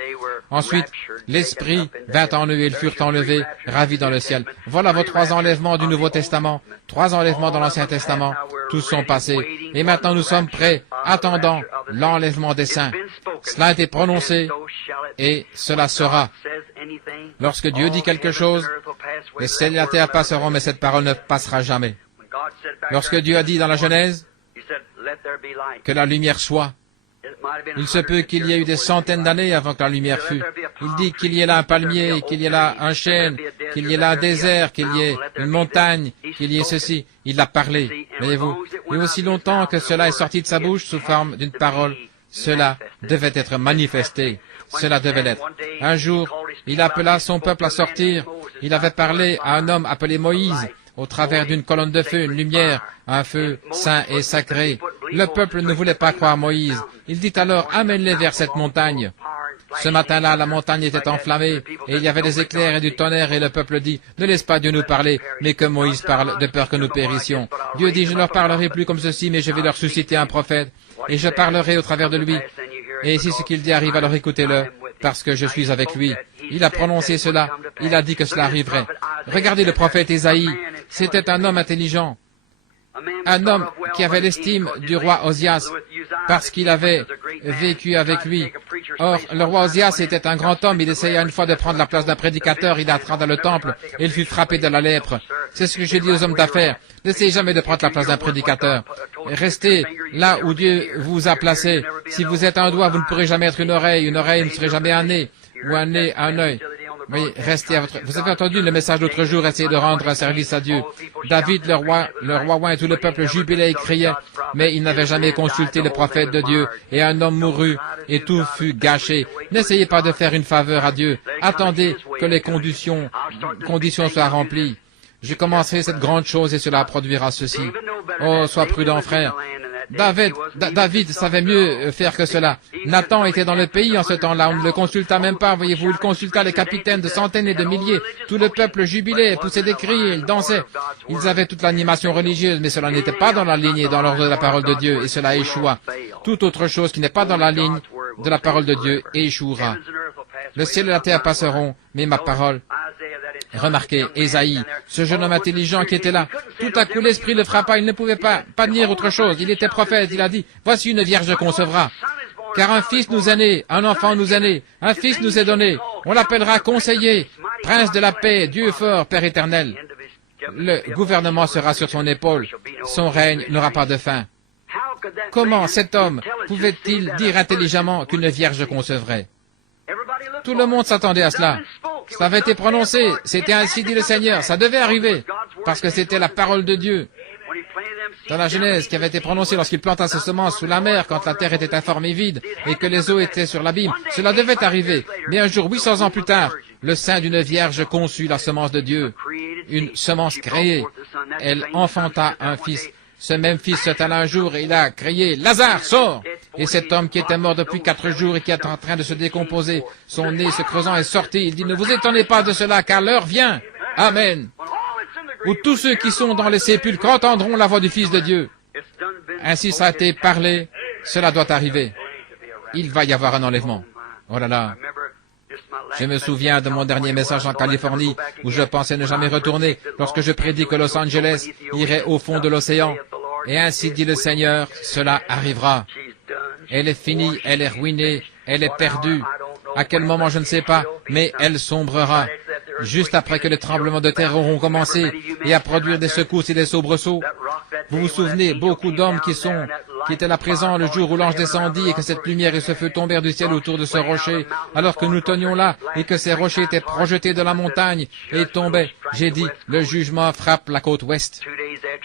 Ensuite, l'Esprit vint en eux et ils furent enlevés, ravis dans le ciel. Voilà vos 3 enlèvements du Nouveau Testament, 3 enlèvements dans l'Ancien Testament. Tous sont passés. Et maintenant nous sommes prêts, attendant l'enlèvement des saints. Cela a été prononcé et cela sera. Lorsque Dieu dit quelque chose, les ciels et la terre passeront, mais cette parole ne passera jamais. Lorsque Dieu a dit dans la Genèse que la lumière soit, il se peut qu'il y ait eu des centaines d'années avant que la lumière fût. Il dit qu'il y ait là un palmier, qu'il y ait là un chêne, qu'il y ait là un désert, qu'il y ait une montagne, qu'il y ait ceci. Il a parlé, voyez-vous. Et aussi longtemps que cela est sorti de sa bouche sous forme d'une parole, cela devait être manifesté. Cela devait l'être. Un jour, il appela son peuple à sortir. Il avait parlé à un homme appelé Moïse, au travers d'une colonne de feu, une lumière, un feu saint et sacré. Le peuple ne voulait pas croire Moïse. Il dit alors, amène-les vers cette montagne. Ce matin-là, la montagne était enflammée, et il y avait des éclairs et du tonnerre, et le peuple dit, ne laisse pas Dieu nous parler, mais que Moïse parle, de peur que nous périssions. Dieu dit, je ne leur parlerai plus comme ceci, mais je vais leur susciter un prophète, et je parlerai au travers de lui. Et si ce qu'il dit arrive, alors écoutez-le, parce que je suis avec lui. Il a prononcé cela, il a dit que cela arriverait. Regardez le prophète Ésaïe, c'était un homme intelligent, un homme qui avait l'estime du roi Osias, parce qu'il avait vécu avec lui. Or, le roi Osias était un grand homme, il essaya une fois de prendre la place d'un prédicateur, il entra dans le temple, et il fut frappé de la lèpre. C'est ce que je dis aux hommes d'affaires, n'essayez jamais de prendre la place d'un prédicateur. Restez là où Dieu vous a placé. Si vous êtes un doigt, vous ne pourrez jamais être une oreille ne serait jamais un nez, ou un nez, un œil. Oui, restez à votre... Vous avez entendu le message l'autre jour, essayez de rendre un service à Dieu. David, le roi oint et tout le peuple jubilait et criait, mais il n'avait jamais consulté le prophète de Dieu, et un homme mourut, et tout fut gâché. N'essayez pas de faire une faveur à Dieu. Attendez que les conditions soient remplies. Je commencerai cette grande chose et cela produira ceci. Oh, sois prudent, frère. David savait mieux faire que cela. Nathan était dans le pays en ce temps-là, on ne le consulta même pas, voyez-vous, il consulta les capitaines de centaines et de milliers. Tout le peuple jubilait, poussait des cris, ils dansaient. Ils avaient toute l'animation religieuse, mais cela n'était pas dans la ligne et dans l'ordre de la parole de Dieu, et cela échoua. Toute autre chose qui n'est pas dans la ligne de la parole de Dieu échouera. Le ciel et la terre passeront, mais ma parole... Remarquez, Ésaïe, ce jeune homme intelligent qui était là, tout à coup l'esprit le frappa, il ne pouvait pas dire autre chose, il était prophète, il a dit, voici une vierge concevra, car un fils nous est né, un enfant nous est né, un fils nous est donné, on l'appellera conseiller, prince de la paix, Dieu fort, Père éternel. Le gouvernement sera sur son épaule, son règne n'aura pas de fin. Comment cet homme pouvait-il dire intelligemment qu'une vierge concevrait? Tout le monde s'attendait à cela. Cela avait été prononcé, c'était ainsi dit le Seigneur, ça devait arriver, parce que c'était la parole de Dieu. Dans la Genèse, qui avait été prononcée lorsqu'il planta ses semences sous la mer, quand la terre était informe et vide, et que les eaux étaient sur l'abîme, cela devait arriver. Mais un jour, 800 ans plus tard, le sein d'une vierge conçut la semence de Dieu, une semence créée. Elle enfanta un fils. Ce même fils se talla un jour et il a crié « Lazare, sors !» Et cet homme qui était mort depuis 4 jours et qui est en train de se décomposer, son nez se creusant est sorti. Il dit « Ne vous étonnez pas de cela, car l'heure vient. Amen. Où tous ceux qui sont dans les sépulcres entendront la voix du Fils de Dieu. » Ainsi ça a été parlé, cela doit arriver. Il va y avoir un enlèvement. Oh là là. Je me souviens de mon dernier message en Californie, où je pensais ne jamais retourner, lorsque je prédis que Los Angeles irait au fond de l'océan. Et ainsi dit le Seigneur, cela arrivera. Elle est finie, elle est ruinée, elle est perdue. À quel moment, je ne sais pas, mais elle sombrera. Juste après que les tremblements de terre auront commencé et à produire des secousses et des soubresauts. Vous vous souvenez, beaucoup d'hommes qui étaient là présents le jour où l'ange descendit et que cette lumière et ce feu tombèrent du ciel autour de ce rocher, alors que nous tenions là et que ces rochers étaient projetés de la montagne et tombaient. J'ai dit, le jugement frappe la côte ouest.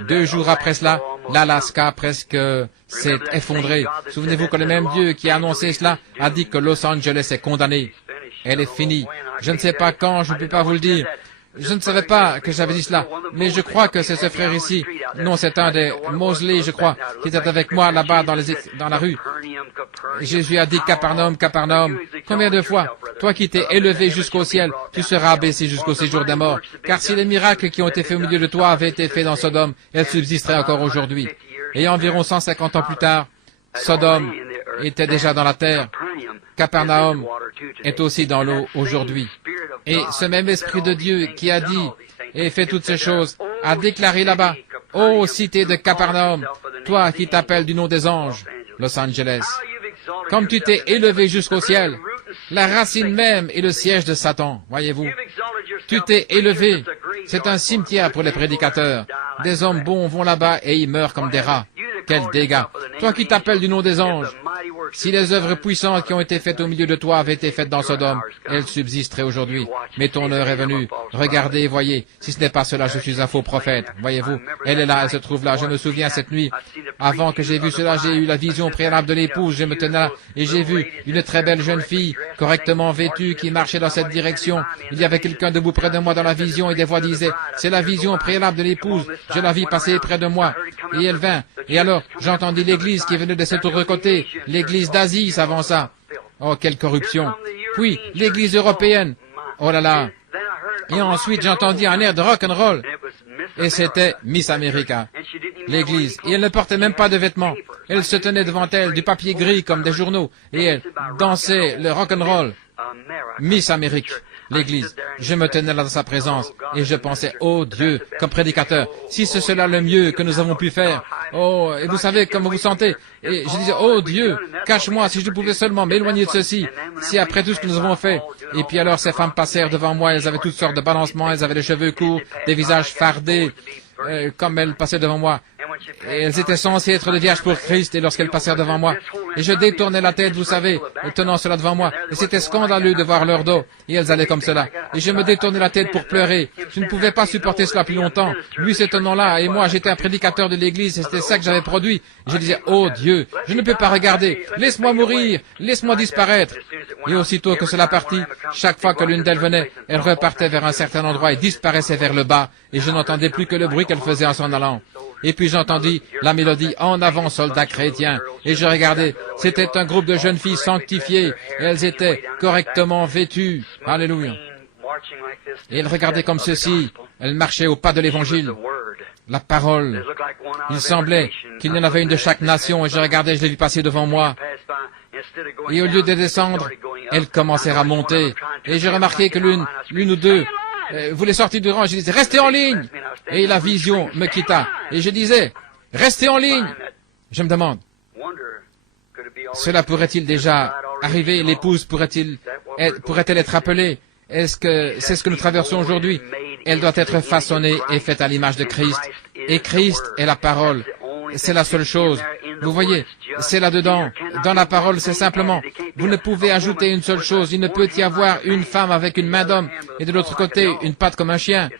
2 jours après cela, l'Alaska presque s'est effondré. Souvenez-vous que le même Dieu qui a annoncé cela a dit que Los Angeles est condamné. Elle est finie. Je ne sais pas quand, je ne peux pas vous le dire. Je ne savais pas que j'avais dit cela, mais je crois que c'est ce frère ici. Non, c'est un des Mosley, je crois, qui était avec moi là-bas dans la rue. Jésus a dit, Capernaum, Capernaum, combien de fois, toi qui t'es élevé jusqu'au ciel, tu seras abaissé jusqu'au séjour des morts. Car si les miracles qui ont été faits au milieu de toi avaient été faits dans Sodome, elles subsisteraient encore aujourd'hui. Et environ 150 ans plus tard, Sodome était déjà dans la terre. Capernaum est aussi dans l'eau aujourd'hui. Et ce même Esprit de Dieu qui a dit et fait toutes ces choses, a déclaré là-bas, « Ô cité de Capernaum, toi qui t'appelles du nom des anges, Los Angeles, comme tu t'es élevé jusqu'au ciel, la racine même est le siège de Satan, voyez-vous. Tu t'es élevé, c'est un cimetière pour les prédicateurs. Des hommes bons vont là-bas et ils meurent comme des rats. Quel dégât! Toi qui t'appelles du nom des anges, si les œuvres puissantes qui ont été faites au milieu de toi avaient été faites dans Sodome, elles subsisteraient aujourd'hui. Mais ton heure est venue. Regardez et voyez. Si ce n'est pas cela, je suis un faux prophète. Voyez-vous, elle est là, elle se trouve là. Je me souviens cette nuit, avant que j'ai vu cela, j'ai eu la vision préalable de l'épouse. Je me tenais là et j'ai vu une très belle jeune fille, correctement vêtue, qui marchait dans cette direction. Il y avait quelqu'un debout près de moi dans la vision et des voix disaient, « C'est la vision préalable de l'épouse. Je la vis passer près de moi. » Et elle vint. Et alors, j'entendis l'église qui venait de cet autre côté. L'église d'Asie s'avança. Oh, quelle corruption. Puis, l'église européenne. Oh là là. Et ensuite, j'entendis un air de rock'n'roll. Et c'était Miss America, l'église. Et elle ne portait même pas de vêtements. Elle se tenait devant elle, du papier gris comme des journaux. Et elle dansait le rock'n'roll. Miss Amérique, l'église. Je me tenais là dans sa présence. Et je pensais, oh Dieu, comme prédicateur, si c'est cela le mieux que nous avons pu faire. Oh, et vous savez comment vous sentez. Et je disais, oh Dieu, cache-moi si je pouvais seulement m'éloigner de ceci. Si après tout ce que nous avons fait. Et puis alors ces femmes passèrent devant moi, elles avaient toutes sortes de balancements, elles avaient les cheveux courts, des visages fardés, comme elles passaient devant moi. Et elles étaient censées être des vierges pour Christ, et lorsqu'elles passèrent devant moi, et je détournais la tête, vous savez, tenant cela devant moi, et c'était scandaleux de voir leur dos, et elles allaient comme cela, et je me détournais la tête pour pleurer. Je ne pouvais pas supporter cela plus longtemps. Lui, ce tenant-là, et moi, j'étais un prédicateur de l'église, et c'était ça que j'avais produit. Je disais, oh Dieu, je ne peux pas regarder, laisse-moi mourir, laisse-moi disparaître. Et aussitôt que cela partit, chaque fois que l'une d'elles venait, elle repartait vers un certain endroit et disparaissait vers le bas, et je n'entendais plus que le bruit qu'elle faisait en s'en allant. Et puis j'entendis la mélodie « En avant, soldats chrétiens » et je regardais, c'était un groupe de jeunes filles sanctifiées, et elles étaient correctement vêtues. Alléluia. Et elles regardaient comme ceci, elles marchaient au pas de l'évangile, la parole. Il semblait qu'il y en avait une de chaque nation, et je regardais, je les vis passer devant moi. Et au lieu de descendre, elles commencèrent à monter, et j'ai remarqué que l'une ou deux voulait sortir du rang, je disais, restez en ligne. Et la vision me quitta. Et je disais, restez en ligne. Je me demande, cela pourrait-il déjà arriver? L'épouse pourrait-elle être appelée? Est-ce que c'est ce que nous traversons aujourd'hui? Elle doit être façonnée et faite à l'image de Christ. Et Christ est la parole. C'est la seule chose. Vous voyez, c'est là-dedans. Dans la parole, c'est simplement, vous ne pouvez ajouter une seule chose. Il ne peut y avoir une femme avec une main d'homme et de l'autre côté, une patte comme un chien.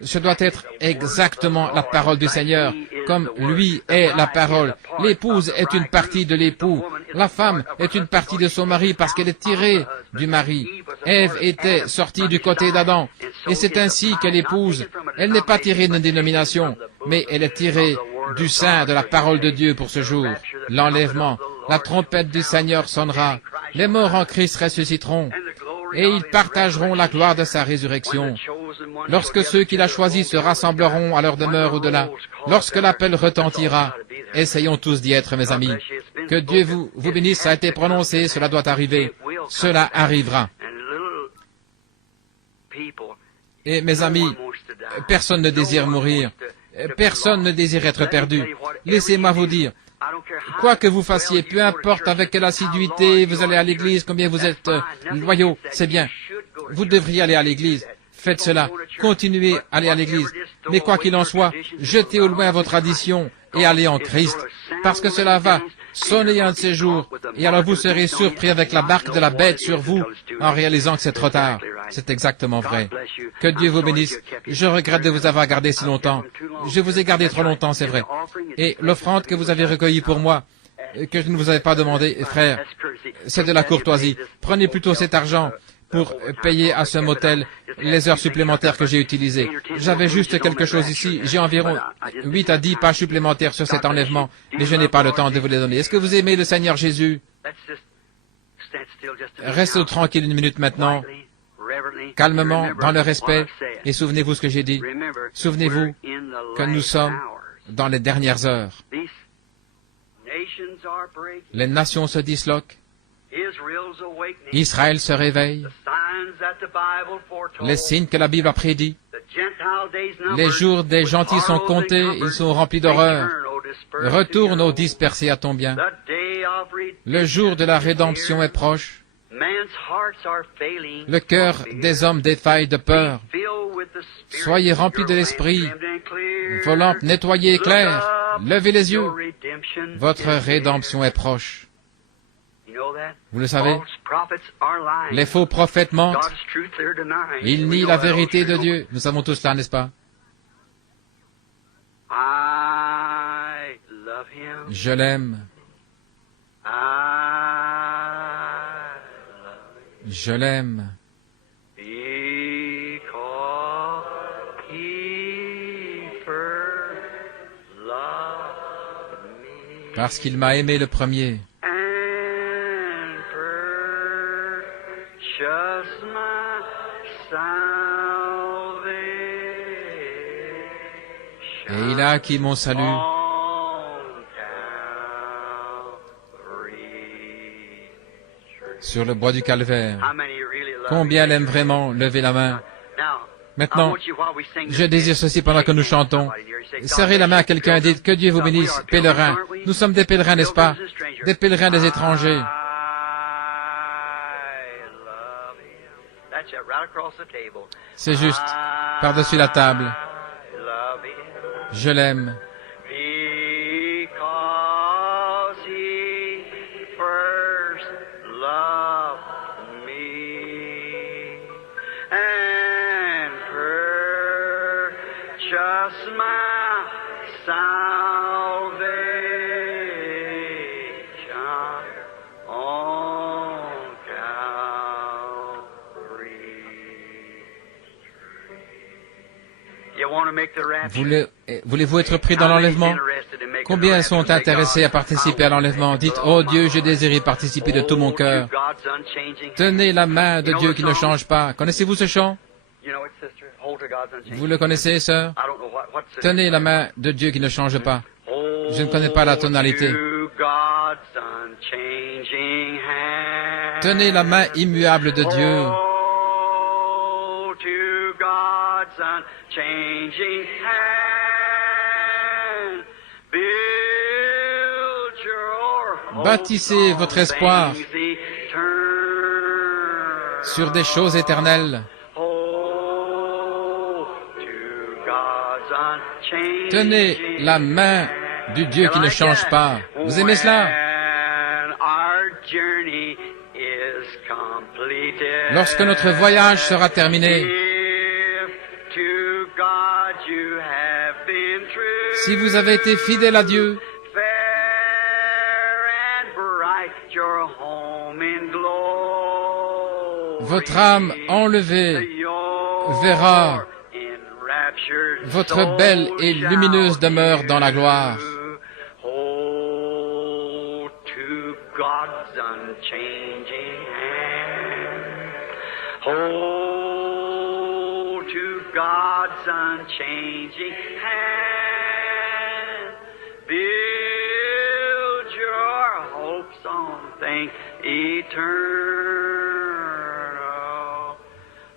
Ce doit être exactement la parole du Seigneur, comme lui est la parole. L'épouse est une partie de l'époux. La femme est une partie de son mari parce qu'elle est tirée du mari. Ève était sortie du côté d'Adam. Et c'est ainsi que l'épouse, elle n'est pas tirée d'une dénomination, mais elle est tirée du sein de la parole de Dieu pour ce jour. L'enlèvement, la trompette du Seigneur sonnera, les morts en Christ ressusciteront, et ils partageront la gloire de sa résurrection. Lorsque ceux qu'il a choisis se rassembleront à leur demeure au-delà, lorsque l'appel retentira, essayons tous d'y être, mes amis. Que Dieu vous bénisse, ça a été prononcé, cela doit arriver, cela arrivera. Et mes amis, personne ne désire mourir. Personne ne désire être perdu. Laissez-moi vous dire, quoi que vous fassiez, peu importe avec quelle assiduité vous allez à l'église, combien vous êtes loyaux, c'est bien. Vous devriez aller à l'église. Faites cela. Continuez à aller à l'église. Mais quoi qu'il en soit, jetez au loin vos traditions et allez en Christ. Parce que cela va sonner un de ces jours. Et alors vous serez surpris avec la marque de la bête sur vous en réalisant que c'est trop tard. C'est exactement vrai. Que Dieu vous bénisse. Je regrette de vous avoir gardé si longtemps. Je vous ai gardé trop longtemps, c'est vrai. Et l'offrande que vous avez recueillie pour moi, que je ne vous avais pas demandé, frère, c'est de la courtoisie. Prenez plutôt cet argent pour payer à ce motel les heures supplémentaires que j'ai utilisées. J'avais juste quelque chose ici. J'ai environ 8 à 10 pages supplémentaires sur cet enlèvement, mais je n'ai pas le temps de vous les donner. Est-ce que vous aimez le Seigneur Jésus? Restez tranquille une minute maintenant, calmement, dans le respect, et souvenez-vous ce que j'ai dit. Souvenez-vous que nous sommes dans les dernières heures. Les nations se disloquent. Israël se réveille. Les signes que la Bible a prédits. Les jours des gentils sont comptés, ils sont remplis d'horreur. Retourne aux dispersés à ton bien. Le jour de la rédemption est proche. Le cœur des hommes défaille de peur. Soyez remplis de l'esprit. Vos lampes nettoyées et claires. Levez les yeux. Votre rédemption est proche. Vous le savez, les faux prophètes mentent. Ils nient la vérité de Dieu. Nous savons tous cela, n'est-ce pas? Je l'aime. Je l'aime. Parce qu'il m'a aimé le premier. Et il a acquis mon salut. Sur le bois du calvaire. Combien l'aime vraiment? Levez la main. Maintenant, je désire ceci pendant que nous chantons. Serrez la main à quelqu'un et dites que Dieu vous bénisse, pèlerins. Nous sommes des pèlerins, n'est-ce pas? Des pèlerins des étrangers. C'est juste, par-dessus la table. Je l'aime. Voulez-vous être pris dans l'enlèvement? Combien sont intéressés à participer à l'enlèvement? Dites, oh Dieu, je désire y participer de tout mon cœur. Tenez la main de Dieu qui ne change pas. Connaissez-vous ce chant? Vous le connaissez, sœur? Tenez la main de Dieu qui ne change pas. Je ne connais pas la tonalité. Tenez la main immuable de Dieu. Bâtissez votre espoir sur des choses éternelles. Tenez la main du Dieu qui ne change pas. Vous aimez cela? Lorsque notre voyage sera terminé, si vous avez été fidèle à Dieu, votre âme enlevée verra votre belle et lumineuse demeure dans la gloire. God's unchanging hand, build your hopes on things eternal.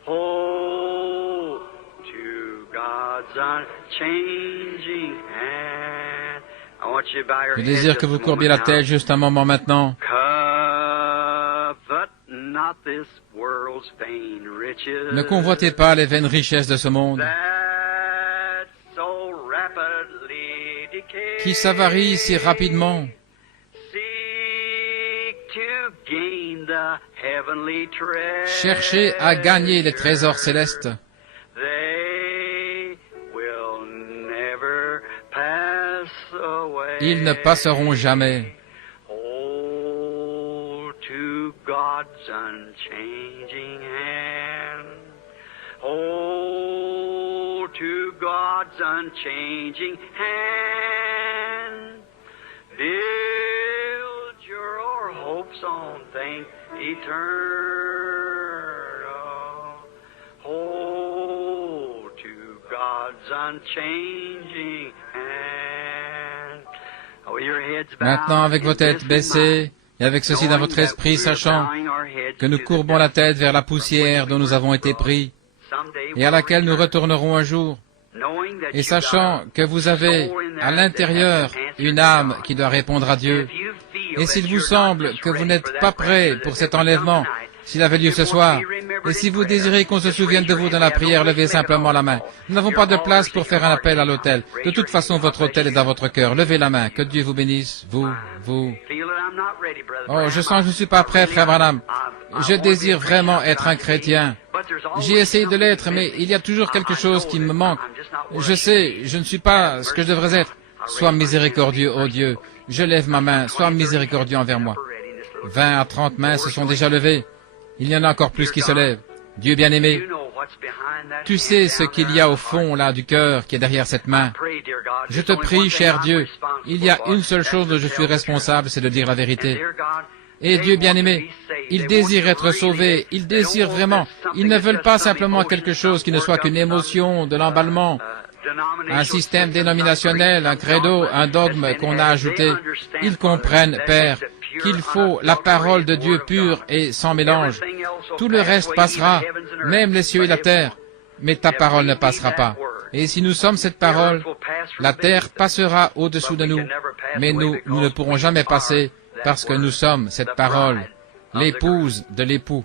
Hold Je désire que vous courbiez la tête juste un moment maintenant. Ne convoitez pas les vaines richesses de ce monde qui s'avarient si rapidement. Cherchez à gagner les trésors célestes. Ils ne passeront jamais. To God's unchanging hand, build your hopes on things eternal. Hold to God's unchanging hand. With your heads bowed, Maintenant, avec vos têtes baissées, et avec ceci dans votre esprit, sachant que nous courbons la tête vers la poussière dont nous avons été pris, et à laquelle nous retournerons un jour, et sachant que vous avez à l'intérieur une âme qui doit répondre à Dieu, et s'il vous semble que vous n'êtes pas prêt pour cet enlèvement, s'il avait lieu ce soir, et si vous désirez qu'on se souvienne de vous dans la prière, levez simplement la main. Nous n'avons pas de place pour faire un appel à l'autel. De toute façon, votre autel est dans votre cœur. Levez la main. Que Dieu vous bénisse, vous. Oh, je sens que je ne suis pas prêt, frère Branham. Je désire vraiment être un chrétien. J'ai essayé de l'être, mais il y a toujours quelque chose qui me manque. Je sais, je ne suis pas ce que je devrais être. Sois miséricordieux, ô Dieu. Je lève ma main. Sois miséricordieux envers moi. 20 à 30 mains se sont déjà levées. Il y en a encore plus qui se lèvent. Dieu bien-aimé, tu sais ce qu'il y a au fond, là, du cœur, qui est derrière cette main. Je te prie, cher Dieu, il y a une seule chose dont je suis responsable, c'est de dire la vérité. Et Dieu bien-aimé, ils désirent être sauvés, ils désirent vraiment. Ils ne veulent pas simplement quelque chose qui ne soit qu'une émotion, de l'emballement, un système dénominationnel, un credo, un dogme qu'on a ajouté. Ils comprennent, Père, qu'il faut la parole de Dieu pure et sans mélange. Tout le reste passera, même les cieux et la terre, mais ta parole ne passera pas. Et si nous sommes cette parole, la terre passera au-dessous de nous, mais nous ne pourrons jamais passer parce que nous sommes cette parole, l'épouse de l'époux.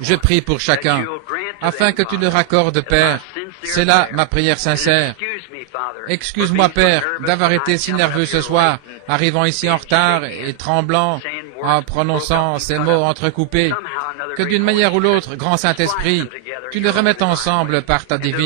Je prie pour chacun, afin que tu leur accordes, Père. C'est là ma prière sincère. Excuse-moi, Père, d'avoir été si nerveux ce soir, arrivant ici en retard et tremblant, en prononçant ces mots entrecoupés. Que d'une manière ou l'autre, grand Saint-Esprit, tu les remettes ensemble par ta divine